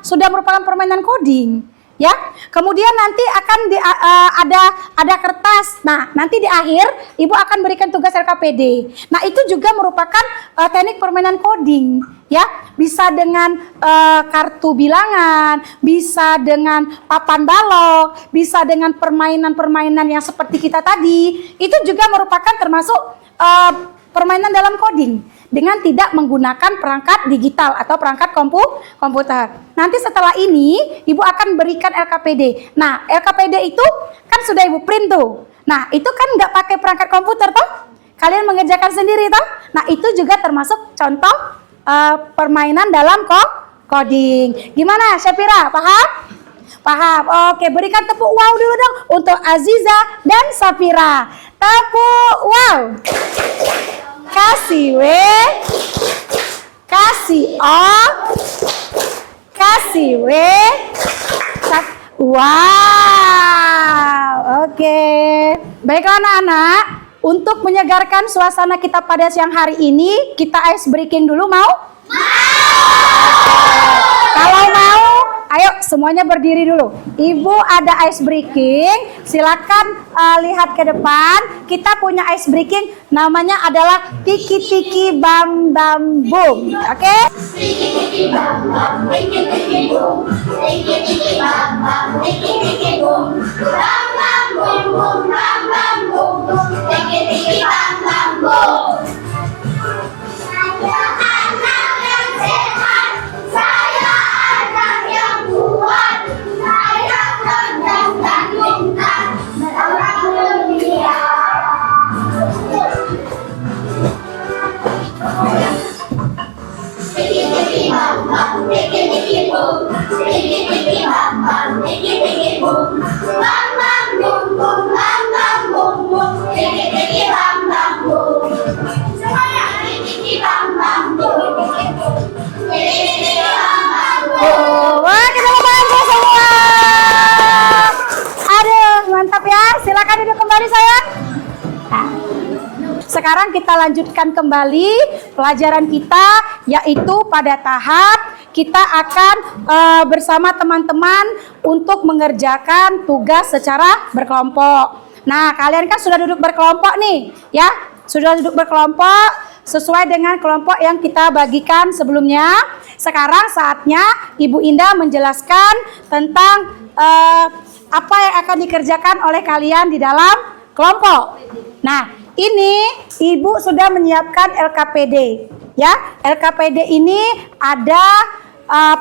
sudah merupakan permainan coding. Ya, kemudian nanti akan ada kertas. Nah, nanti di akhir Ibu akan berikan tugas LKPD. Nah, itu juga merupakan teknik permainan coding. Ya, bisa dengan kartu bilangan, bisa dengan papan balok, bisa dengan permainan-permainan yang seperti kita tadi. Itu juga merupakan termasuk permainan dalam coding dengan tidak menggunakan perangkat digital atau perangkat komputer. Nanti setelah ini Ibu akan berikan LKPD. Nah, LKPD itu kan sudah Ibu print tuh. Nah, itu kan nggak pakai perangkat komputer toh? Kalian mengerjakan sendiri toh? Nah, itu juga termasuk contoh permainan dalam coding. Gimana, Syafira? Paham? Paham. Oke, berikan tepuk wow dulu dong untuk Aziza dan Safira. Tepuk wow. Kasih W, kasih O, kasih W. Wow, oke. Baiklah anak-anak, untuk menyegarkan suasana kita pada siang hari ini, kita ice breaking dulu mau? Mau. Kalau mau, Ayo semuanya berdiri dulu. Ibu ada ice breaking. Silakan lihat ke depan. Kita punya ice breaking. Namanya adalah tiki tiki bam bam boom. Oke? Tiki tiki bam bam, tiki tiki boom. Tiki tiki bam bam, tiki tiki boom. Bam bam boom boom, bam bam boom boom. Tiki tiki bam bam boom. Saya anak yang sehat, saya anak yang kuat, saya tenang dan pintar, merawat dunia. Tiki tiki bam bam, tiki tiki boom. Tiki tiki bam bam, tiki tiki boom. Bam bam boom boom, bam bam boom boom. Tiki tiki bam bam boom. Semuanya tiki tiki bam bam boom. Tiki tiki bam bam boom. Wah, kita bantu semua. Aduh, mantap ya. Silakan duduk kembali sayang. Nah, sekarang kita lanjutkan kembali pelajaran kita, yaitu pada tahap kita akan bersama teman-teman untuk mengerjakan tugas secara berkelompok. Nah, kalian kan sudah duduk berkelompok nih, ya. Sudah duduk berkelompok sesuai dengan kelompok yang kita bagikan sebelumnya. Sekarang saatnya Ibu Indah menjelaskan tentang apa yang akan dikerjakan oleh kalian di dalam kelompok. Nah, ini Ibu sudah menyiapkan LKPD. Ya, LKPD ini ada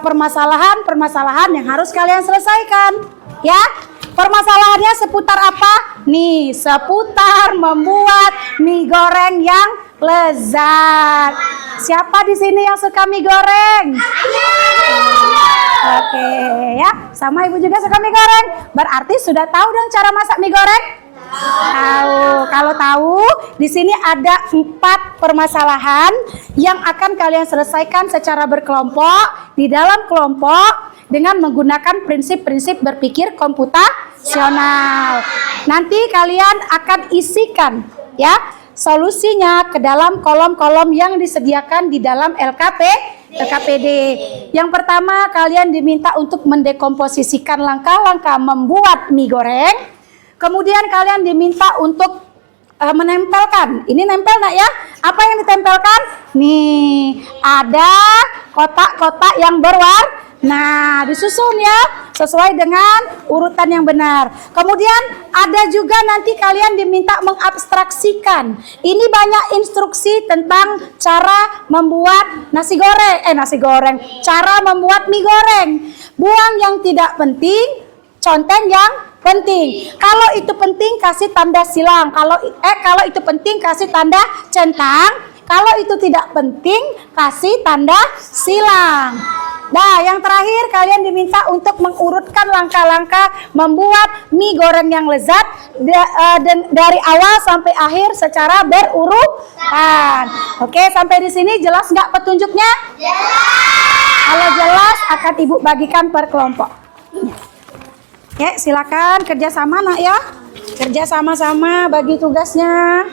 permasalahan-permasalahan yang harus kalian selesaikan. Ya, permasalahannya seputar apa? Nih, seputar membuat mie goreng yang lezat. Siapa di sini yang suka mie goreng? Oke, ya. Sama Ibu juga suka mie goreng. Berarti sudah tahu dong cara masak mie goreng? Tahu. Kalau tahu, di sini ada 4 permasalahan yang akan kalian selesaikan secara berkelompok di dalam kelompok dengan menggunakan prinsip-prinsip berpikir komputasional. Nanti kalian akan isikan ya solusinya ke dalam kolom-kolom yang disediakan di dalam LKPD. Yang pertama, kalian diminta untuk mendekomposisikan langkah-langkah membuat mie goreng. Kemudian kalian diminta untuk menempelkan. Ini nempel nak ya? Apa yang ditempelkan? Nih, ada kotak-kotak yang berwarna. Nah, disusun ya sesuai dengan urutan yang benar. Kemudian ada juga nanti kalian diminta mengabstraksikan. Ini banyak instruksi tentang cara membuat nasi goreng, cara membuat mie goreng. Buang yang tidak penting, conteng yang penting. Kalau itu penting kasih tanda silang. Kalau itu penting kasih tanda centang. Kalau itu tidak penting kasih tanda silang. Nah, yang terakhir kalian diminta untuk mengurutkan langkah-langkah membuat mie goreng yang lezat dari awal sampai akhir secara berurutan. Oke, sampai di sini jelas nggak petunjuknya? Jelas. Kalau jelas akan Ibu bagikan per kelompok. Ya, silakan kerja sama nak ya. Kerja sama-sama bagi tugasnya.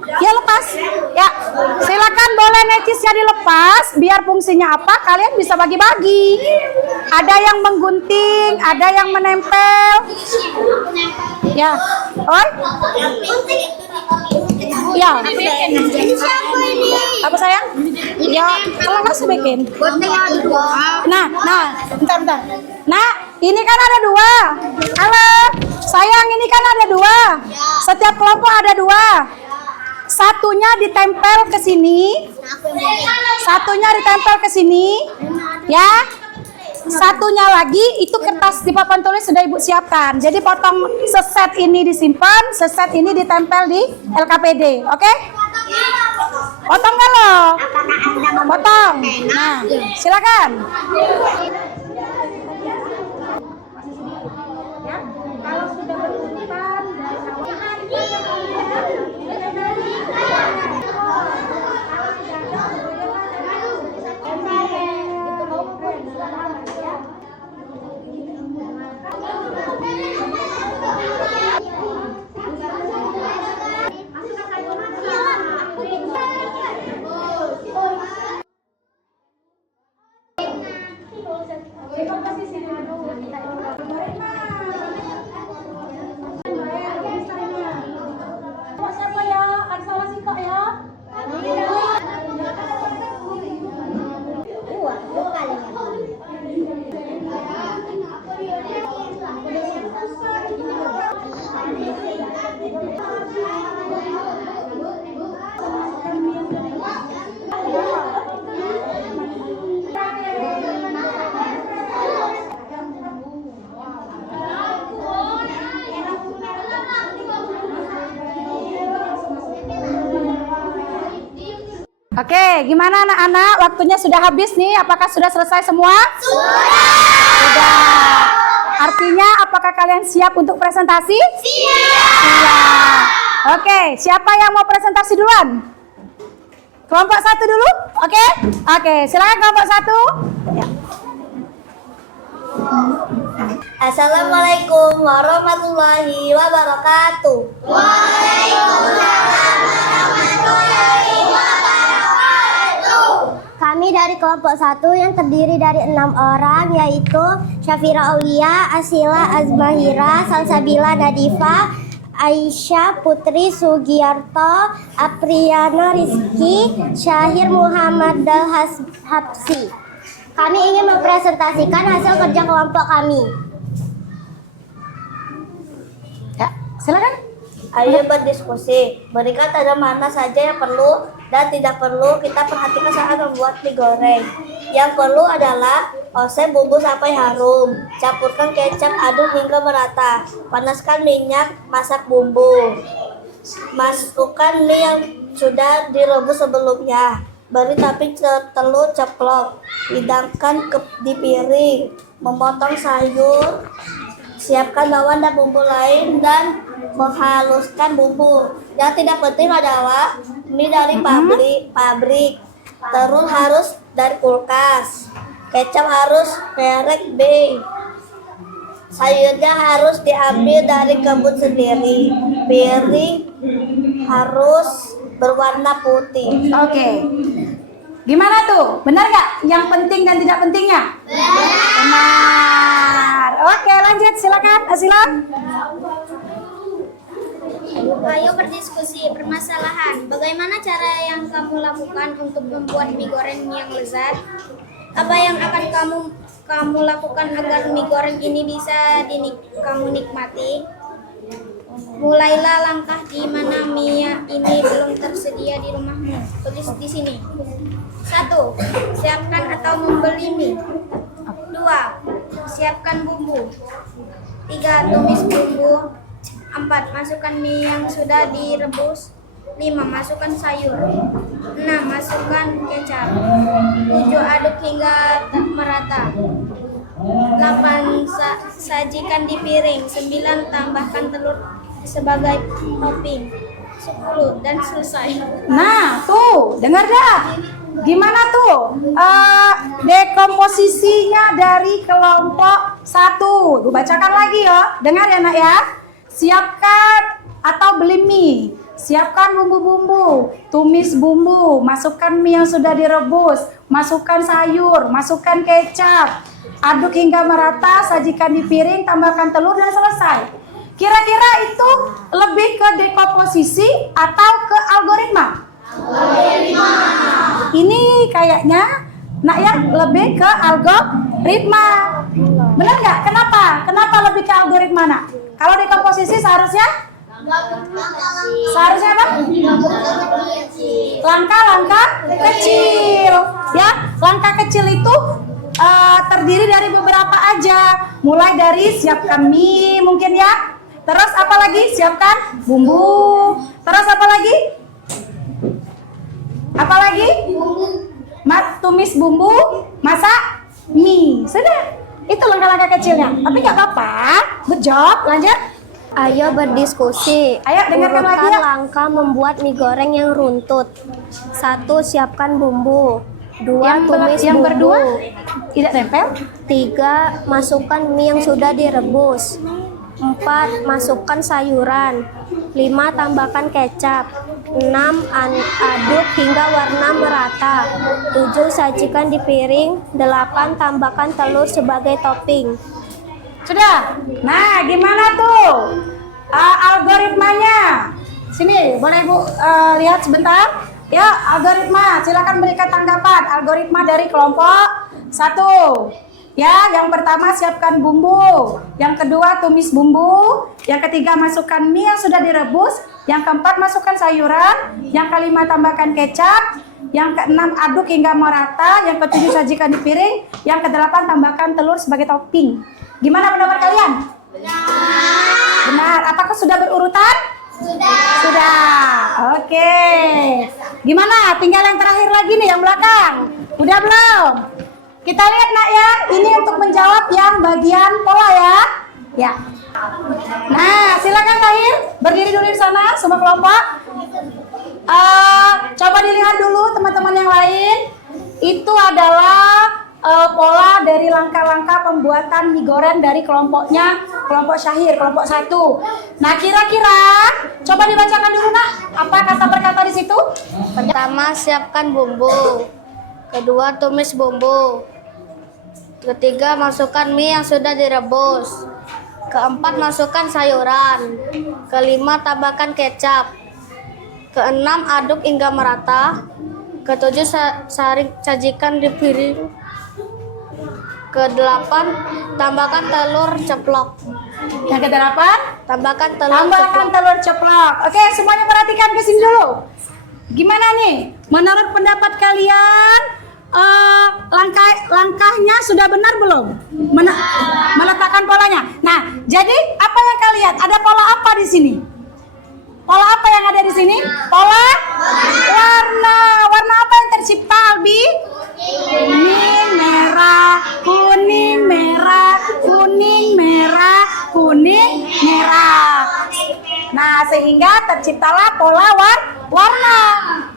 Ya lepas. Ya, silakan boleh necisnya dilepas. Biar fungsinya apa kalian bisa bagi-bagi. Ada yang menggunting, ada yang menempel. Ya, oi. Ya. Apa sayang? Ya, kalau nggak bikin. Nah, bentar. Nah, ini kan ada 2. Halo, sayang, ini kan ada 2. Setiap kelompok ada 2. Satunya ditempel ke sini. Satunya ditempel ke sini. Ya. Satunya lagi itu kertas di papan tulis sudah Ibu siapkan. Jadi potong seset ini disimpan, seset ini ditempel di LKPD. Oke? Potong nggak lo? Potong. Nah, silakan. Ya, kalau sudah berurutan dari Oke, gimana anak-anak? Waktunya sudah habis nih. Apakah sudah selesai semua? Sudah. Artinya apakah kalian siap untuk presentasi? Siap. Oke, siapa yang mau presentasi duluan? Kelompok 1 dulu? Oke? Oke, silakan kelompok 1. Ya. Assalamualaikum warahmatullahi wabarakatuh. Kami dari kelompok 1 yang terdiri dari 6 orang, yaitu Syafira Aulia, Asila Azmahira, Salsabila Nadifa, Aisyah Putri Sugiarto, Apriana Rizky, Syahir Muhammad Habsi. Kami ingin mempresentasikan hasil kerja kelompok kami. Ya, silakan. Ayo berdiskusi, berikan tanda mana saja yang perlu dan tidak perlu kita perhatikan saat membuat mie goreng. Yang perlu adalah oseng bumbu sampai harum, campurkan kecap, aduk hingga merata, panaskan minyak, masak bumbu, masukkan mie yang sudah direbus sebelumnya, beri topping telur ceplok, hidangkan di piring, memotong sayur, siapkan bawang dan bumbu lain dan menghaluskan bumbu. Yang tidak penting adalah mie dari pabrik. Terus harus dari kulkas. Kecap harus merek B. Sayurnya harus diambil dari kebun sendiri. Piring harus berwarna putih. Oke. Gimana tuh? Benar nggak? Yang penting dan tidak pentingnya? Benar. Oke, lanjut. Silakan, Asila. Ayo berdiskusi permasalahan. Bagaimana cara yang kamu lakukan untuk membuat mie goreng yang lezat? Apa yang akan kamu lakukan agar mie goreng ini bisa kamu nikmati? Mulailah langkah di mana mie ini belum tersedia di rumahmu. Tulis di sini. 1. Siapkan atau membeli mie. 2. Siapkan bumbu. 3. Tumis bumbu. 4. Masukkan mie yang sudah direbus. 5. Masukkan sayur. 6. Masukkan kecap. 7. Aduk hingga merata. 8. Sajikan di piring. 9. Tambahkan telur sebagai topping. 10. Dan selesai. Nah, tuh, dengar dah. Gimana tuh dekomposisinya dari kelompok 1? Dibacakan lagi ya. Dengar ya nak ya. Siapkan atau beli mie. Siapkan bumbu-bumbu, tumis bumbu, masukkan mie yang sudah direbus, masukkan sayur, masukkan kecap, aduk hingga merata, sajikan di piring, tambahkan telur dan selesai. Kira-kira itu lebih ke dekomposisi atau ke algoritma? Ini kayaknya nak ya lebih ke algoritma. Benar nggak? Kenapa? Kenapa lebih ke algoritma nak? Kalau dekomposisi seharusnya apa? Langkah-langkah kecil. Ya, langkah kecil itu terdiri dari beberapa aja. Mulai dari siapkan mie mungkin ya. Terus apa lagi? Siapkan bumbu. Terus apa lagi? Apa lagi? Tumis bumbu, masak mie. Sudah. Itu langkah-langkah kecilnya. Tapi nggak apa-apa. Good job. Lanjut. Ayo berdiskusi. Ayo dengarkan lagi Urutkan ya. langkah membuat mie goreng yang runtut. 1. Siapkan bumbu. 2. Tumis yang bumbu. berdua tidak tempel. 3. Masukkan mie yang sudah direbus. 4. Masukkan sayuran. 5. Tambahkan kecap. 6. Aduk hingga warna merata. 7. Sajikan di piring. 8. Tambahkan telur sebagai topping. Sudah. Nah, gimana tuh algoritmanya? Sini, boleh Bu lihat sebentar? Ya, algoritma. Silakan berikan tanggapan. Algoritma dari kelompok 1. Ya, yang pertama siapkan bumbu. Yang kedua tumis bumbu. Yang ketiga masukkan mie yang sudah direbus. Yang keempat masukkan sayuran. Yang kelima tambahkan kecap. Yang keenam aduk hingga merata. Yang ketujuh sajikan di piring. Yang kedelapan tambahkan telur sebagai topping. Gimana pendapat kalian? Benar. Apakah sudah berurutan? Sudah. Oke. Gimana? Tinggal yang terakhir lagi nih, yang belakang. Udah belum? Kita lihat nak ya. Ini untuk menjawab yang bagian pola ya. Ya. Nah, silakan Tahir. Berdiri dulu di sana, semua kelompok. Coba dilihat dulu teman-teman yang lain. Itu adalah pola dari langkah-langkah pembuatan mie goreng dari kelompoknya, kelompok Syahir, kelompok 1. Nah, kira-kira coba dibacakan dulu nak, apa kata berkata di situ? Pertama, siapkan bumbu. Kedua, tumis bumbu. Ketiga, masukkan mie yang sudah direbus. Keempat, masukkan sayuran. Kelima, tambahkan kecap. Keenam, aduk hingga merata. Ketujuh, sajikan di piring. Kedelapan, tambahkan telur ceplok. Yang kedelapan, Tambahkan telur tambahkan ceplok. telur ceplok. Oke, semuanya perhatikan ke sini dulu. Gimana nih? Menurut pendapat kalian, langkahnya sudah benar belum? Meletakkan polanya. Nah, jadi apa yang kalian lihat? Ada pola apa di sini? Pola apa yang ada di sini? Pola warna. Warna apa yang tercipta, Albi? Kuning, merah, kuning, merah, kuning, merah, kuning, merah. Nah, sehingga terciptalah pola warna.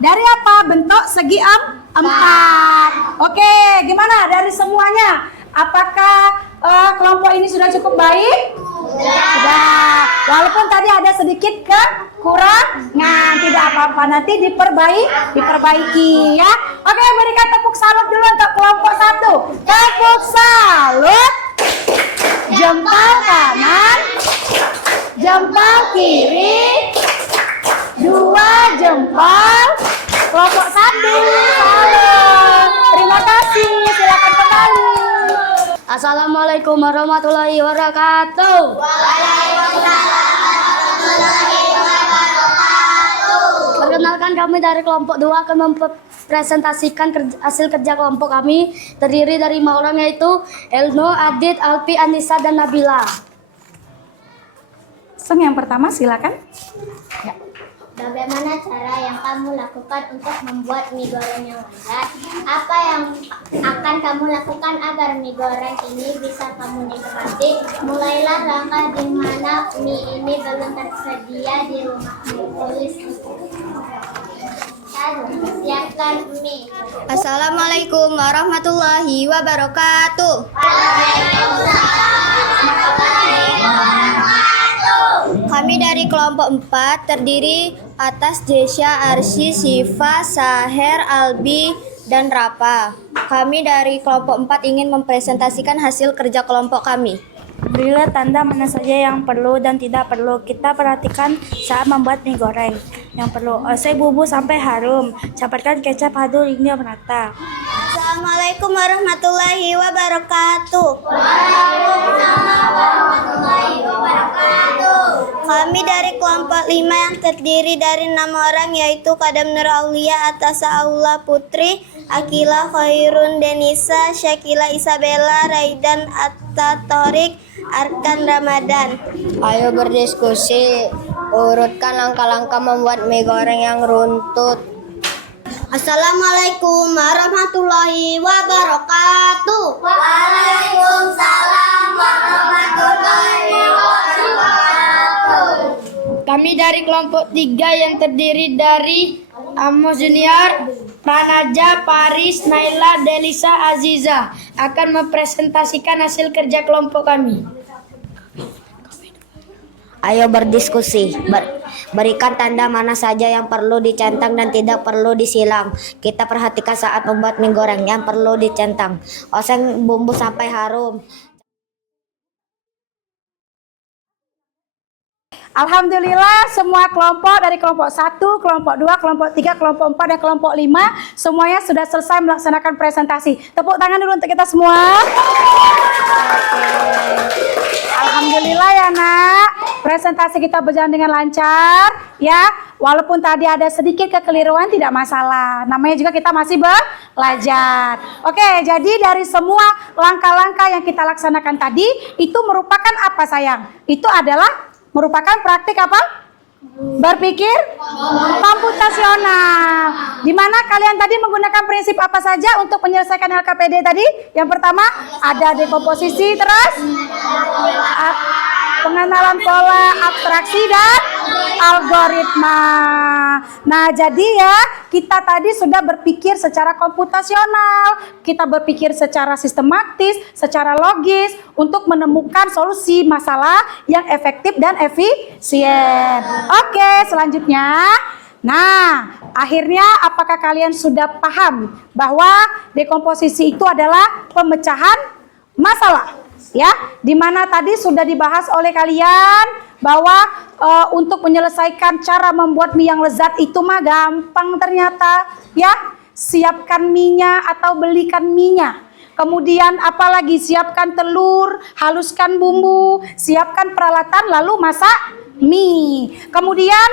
Dari apa? Bentuk segi empat. Oke, gimana dari semuanya? Apakah kelompok ini sudah cukup baik? Sudah. Walaupun tadi ada sedikit kekurangan, tidak apa-apa, nanti diperbaiki ya. Oke, berikan tepuk salut dulu untuk kelompok 1. Tepuk salut. Jempol kanan, jempol kiri, 2 jempol. Kelompok 1. Salut. Terima kasih. Silakan kembali. Assalamualaikum warahmatullahi wabarakatuh. Perkenalkan, kami dari kelompok 2 akan mempresentasikan hasil kerja kelompok kami, terdiri dari 5 orang, yaitu Elno, Adit, Alpi, Anissa, dan Nabila. Yang pertama silakan. Ya. Bagaimana cara yang kamu lakukan untuk membuat mie goreng yang lezat? Apa yang akan kamu lakukan agar mie goreng ini bisa kamu nikmati? Mulailah langkah di mana mie ini belum tersedia di rumahmu. Tulis. 1. Siapkan mie. Assalamualaikum warahmatullahi wabarakatuh. Kami dari kelompok 4 terdiri atas Desya, Arsy, Siva, Saher, Albi, dan Rapa. Kami dari kelompok 4 ingin mempresentasikan hasil kerja kelompok kami. Berilah tanda mana saja yang perlu dan tidak perlu. Kita perhatikan saat membuat mie goreng. Yang perlu, oseng bumbu sampai harum. Campurkan kecap aduk hingga merata. Assalamualaikum warahmatullahi wabarakatuh. Kami dari kelompok 5 yang terdiri dari 6 orang, yaitu Kadam Nur Aulia, Atasa Aula Putri, Akila Khairun Denisa, Syakila Isabella, Raidan Atta Torik, Arkan Ramadan. Ayo berdiskusi, urutkan langkah-langkah membuat mie goreng yang runtut. Assalamualaikum warahmatullahi wabarakatuh. Waalaikumsalam warahmatullahi wabarakatuh. Kami dari kelompok 3 yang terdiri dari Amos Junior, Pranaja, Paris, Naila, Delisa, Aziza akan mempresentasikan hasil kerja kelompok kami. Ayo berdiskusi, berikan tanda mana saja yang perlu dicentang dan tidak perlu disilang. Kita perhatikan saat membuat mie goreng yang perlu dicentang. Oseng bumbu sampai harum. Alhamdulillah semua kelompok dari kelompok 1, kelompok 2, kelompok 3, kelompok 4, dan kelompok 5 semuanya sudah selesai melaksanakan presentasi. Tepuk tangan dulu untuk kita semua. Alhamdulillah ya nak, presentasi kita berjalan dengan lancar ya. Walaupun tadi ada sedikit kekeliruan tidak masalah, namanya juga kita masih belajar. Oke, jadi dari semua langkah-langkah yang kita laksanakan tadi itu merupakan apa sayang? Itu adalah merupakan praktik apa? Berpikir komputasional. Di mana kalian tadi menggunakan prinsip apa saja untuk menyelesaikan LKPD tadi? Yang pertama ada dekomposisi, terus pengenalan pola, abstraksi, dan algoritma. Nah, jadi ya kita tadi sudah berpikir secara komputasional, kita berpikir secara sistematis, secara logis untuk menemukan solusi masalah yang efektif dan efisien. Oke, selanjutnya. Nah, akhirnya apakah kalian sudah paham bahwa dekomposisi itu adalah pemecahan masalah? Ya, dimana tadi sudah dibahas oleh kalian bahwa untuk menyelesaikan cara membuat mie yang lezat itu mah gampang ternyata, ya. Siapkan mie-nya atau belikan mie-nya. Kemudian apalagi siapkan telur, haluskan bumbu, siapkan peralatan lalu masak mie. Kemudian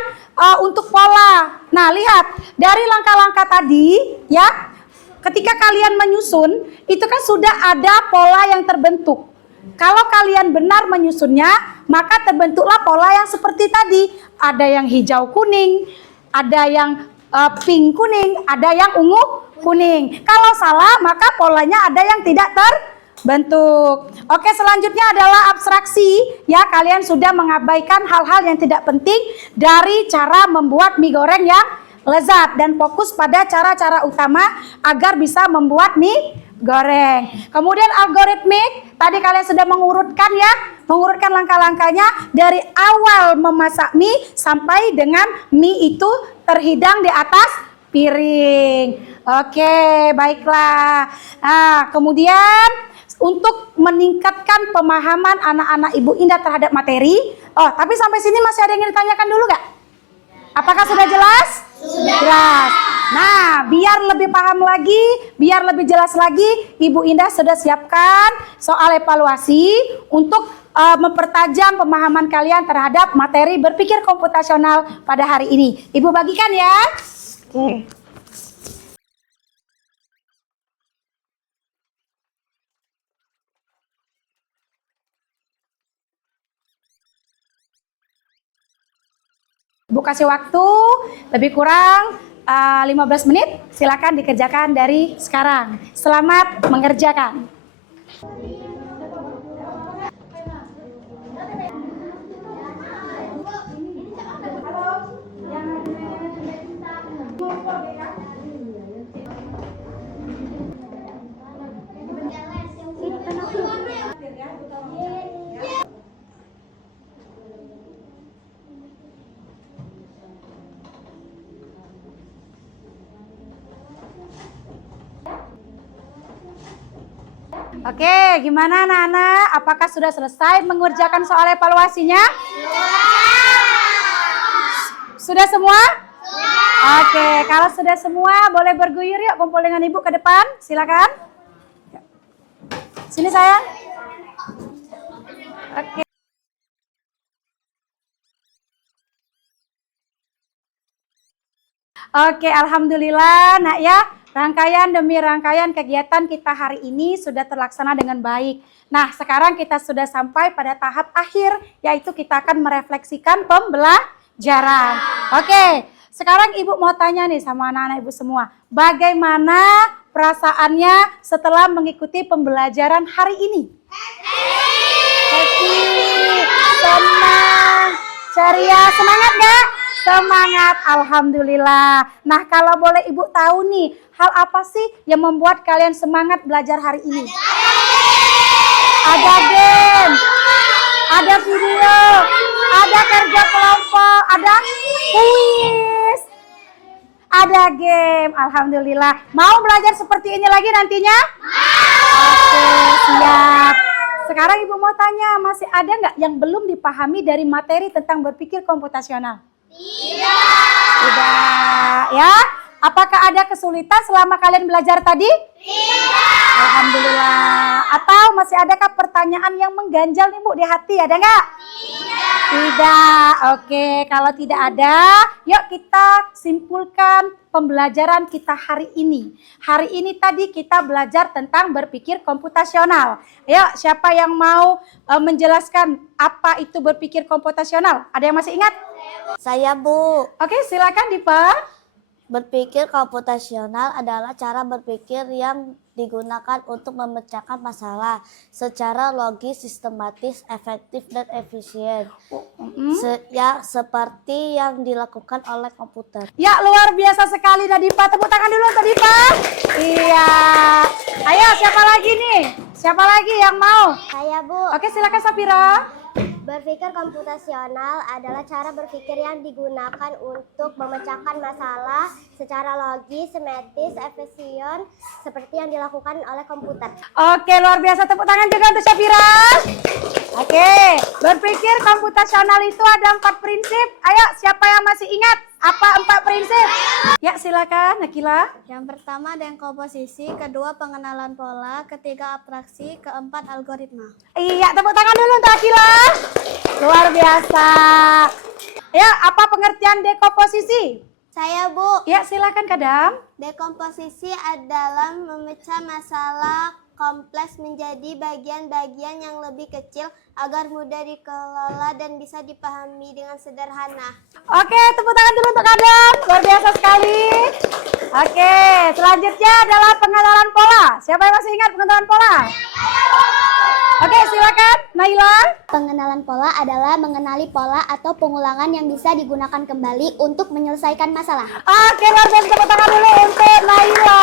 untuk pola. Nah, lihat dari langkah-langkah tadi, ya. Ketika kalian menyusun, itu kan sudah ada pola yang terbentuk. Kalau kalian benar menyusunnya, maka terbentuklah pola yang seperti tadi. Ada yang hijau kuning, ada yang pink kuning, ada yang ungu kuning. Kalau salah, maka polanya ada yang tidak terbentuk. Oke, selanjutnya adalah abstraksi. Ya, kalian sudah mengabaikan hal-hal yang tidak penting dari cara membuat mie goreng yang lezat dan fokus pada cara-cara utama agar bisa membuat mie goreng. Kemudian algoritmik, tadi kalian sudah mengurutkan langkah-langkahnya dari awal memasak mie sampai dengan mie itu terhidang di atas piring. Oke, baiklah. Nah, kemudian untuk meningkatkan pemahaman anak-anak Ibu Indah terhadap materi. Oh, tapi sampai sini masih ada yang ingin ditanyakan dulu gak? Apakah sudah jelas? Sudah. Jelas. Nah, biar lebih paham lagi, biar lebih jelas lagi, Ibu Indah sudah siapkan soal evaluasi untuk mempertajam pemahaman kalian terhadap materi berpikir komputasional pada hari ini. Ibu bagikan ya. Oke. Ibu kasih waktu lebih kurang 15 menit. Silakan dikerjakan dari sekarang. Selamat mengerjakan. Oke, gimana anak-anak? Apakah sudah selesai mengerjakan soal evaluasinya? Sudah semua? Oke, kalau sudah semua boleh berguyur yuk kumpul dengan Ibu ke depan. Silakan. Sini sayang. Oke. Oke, alhamdulillah nak ya. Rangkaian demi rangkaian kegiatan kita hari ini sudah terlaksana dengan baik. Nah, sekarang kita sudah sampai pada tahap akhir, yaitu kita akan merefleksikan pembelajaran. Oke, sekarang Ibu mau tanya nih sama anak-anak Ibu semua. Bagaimana perasaannya setelah mengikuti pembelajaran hari ini? Happy, senang, ceria, semangat gak? Semangat, alhamdulillah. Nah, kalau boleh Ibu tahu nih, hal apa sih yang membuat kalian semangat belajar hari ini? Ada game, ada video, ada kerja kelompok, ada kuis, ada game. Alhamdulillah. Mau belajar seperti ini lagi nantinya? Oke, siap. Sekarang Ibu mau tanya, masih ada nggak yang belum dipahami dari materi tentang berpikir komputasional? Tidak, ya. Apakah ada kesulitan selama kalian belajar tadi? Tidak. Alhamdulillah. Atau masih adakah pertanyaan yang mengganjal nih Bu di hati? Ada nggak? Tidak. Tidak. Oke, kalau tidak ada, yuk kita simpulkan pembelajaran kita hari ini. Hari ini tadi kita belajar tentang berpikir komputasional. Ayo, siapa yang mau menjelaskan apa itu berpikir komputasional? Ada yang masih ingat? Saya, Bu. Oke, silakan Dipa. Berpikir komputasional adalah cara berpikir yang digunakan untuk memecahkan masalah secara logis, sistematis, efektif, dan efisien. Seperti yang dilakukan oleh komputer. Ya, luar biasa sekali Nadipa. Tepuk tangan dulu untuk Dipa. Iya. Ayo, siapa lagi nih? Siapa lagi yang mau? Saya, Bu. Oke, silakan Safira. Berpikir komputasional adalah cara berpikir yang digunakan untuk memecahkan masalah secara logis, sistematis, efisien, seperti yang dilakukan oleh komputer. Oke, luar biasa. Tepuk tangan juga untuk Safira. Oke, berpikir komputasional itu ada 4 prinsip. Ayo, siapa yang masih ingat apa 4 prinsip? Ya, silakan Nakila. Yang pertama dekomposisi, kedua pengenalan pola, ketiga abstraksi, keempat algoritma. Iya, tepuk tangan dulu untuk Akila. Luar biasa. Ya, apa pengertian dekomposisi? Saya, Bu. Ya, silakan Kadam. Dekomposisi adalah memecah masalah kompleks menjadi bagian-bagian yang lebih kecil agar mudah dikelola dan bisa dipahami dengan sederhana. Oke, tepuk tangan dulu untuk Kadam. Luar biasa sekali. Oke, selanjutnya adalah pengenalan pola. Siapa yang masih ingat pengenalan pola? Oke, silakan Naila. Pengenalan pola adalah mengenali pola atau pengulangan yang bisa digunakan kembali untuk menyelesaikan masalah. Oke, luar biasa. Tepuk tangan dulu untuk Naila.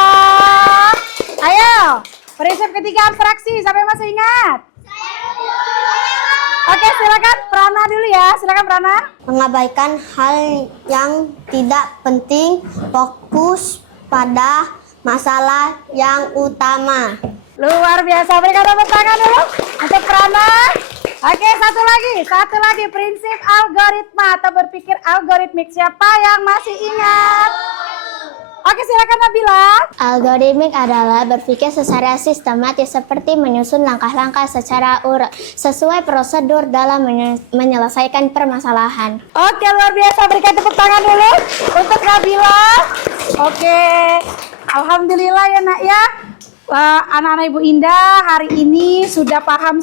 Ayo, prinsip ketiga abstraksi. Siapa yang masih ingat? Oke, silakan Prana dulu ya. Silakan Prana. Mengabaikan hal yang tidak penting, fokus pada masalah yang utama. Luar biasa. Berikan tepuk tangan dulu untuk Prana. Oke, satu lagi prinsip algoritma atau berpikir algoritmik. Siapa yang masih ingat? Oke, silakan Nabila. Algoritmik adalah berpikir secara sistematis seperti menyusun langkah-langkah secara urut sesuai prosedur dalam menyelesaikan permasalahan. Oke, luar biasa. Berikan tepuk tangan dulu untuk Nabila. Oke, alhamdulillah ya Nak ya. Anak-anak Ibu Indah hari ini sudah paham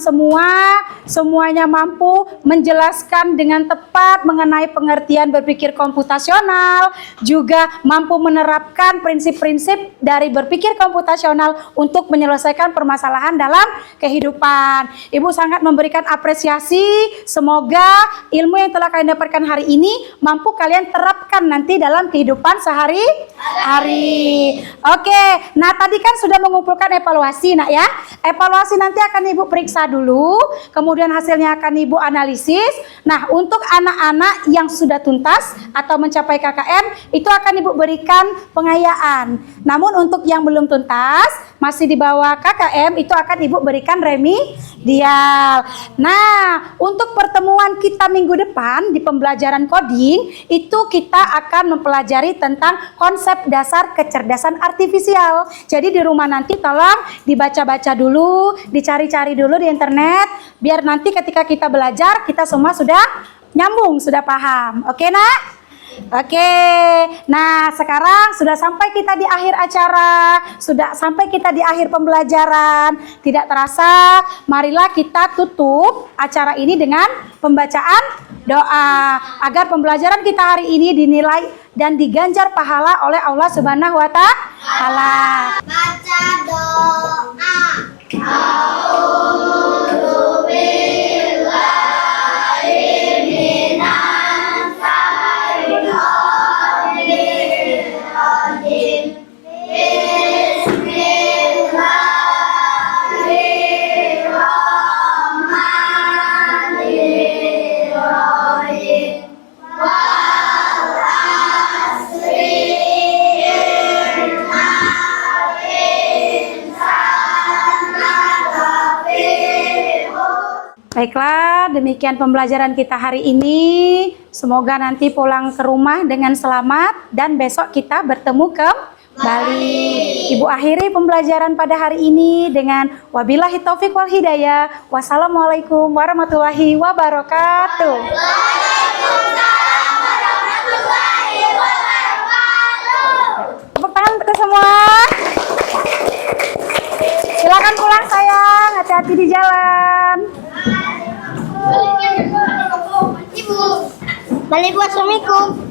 semuanya mampu menjelaskan dengan tepat mengenai pengertian berpikir komputasional, juga mampu menerapkan prinsip-prinsip dari berpikir komputasional untuk menyelesaikan permasalahan dalam kehidupan. Ibu sangat memberikan apresiasi, semoga ilmu yang telah kalian dapatkan hari ini mampu kalian terapkan nanti dalam kehidupan sehari-hari. Oke, nah tadi kan sudah mengumpulkan evaluasi Nak ya. Evaluasi nanti akan Ibu periksa dulu, kemudian hasilnya akan Ibu analisis. Nah, untuk anak-anak yang sudah tuntas atau mencapai KKM itu akan Ibu berikan pengayaan. Namun untuk yang belum tuntas, masih di bawah KKM itu akan Ibu berikan remedial. Nah, untuk pertemuan kita minggu depan di pembelajaran coding itu kita akan mempelajari tentang konsep dasar kecerdasan artifisial. Jadi di rumah nanti tolong dibaca-baca dulu, dicari-cari dulu di internet, biar nanti ketika kita belajar, kita semua sudah nyambung, sudah paham. Oke, Nak? Oke, nah sekarang sudah sampai kita di akhir acara, sudah sampai kita di akhir pembelajaran. Tidak terasa, marilah kita tutup acara ini dengan pembacaan doa agar pembelajaran kita hari ini dinilai dan diganjar pahala oleh Allah Subhanahu wa Ta'ala. Baca doa. Baiklah, demikian pembelajaran kita hari ini. Semoga nanti pulang ke rumah dengan selamat dan besok kita bertemu kembali. Ibu akhiri pembelajaran pada hari ini dengan wabillahi taufik wal hidayah. Wassalamualaikum warahmatullahi wabarakatuh. Waalaikumsalam warahmatullahi wabarakatuh. hati-hati di jalan. Ibu. Balik buat suamiku.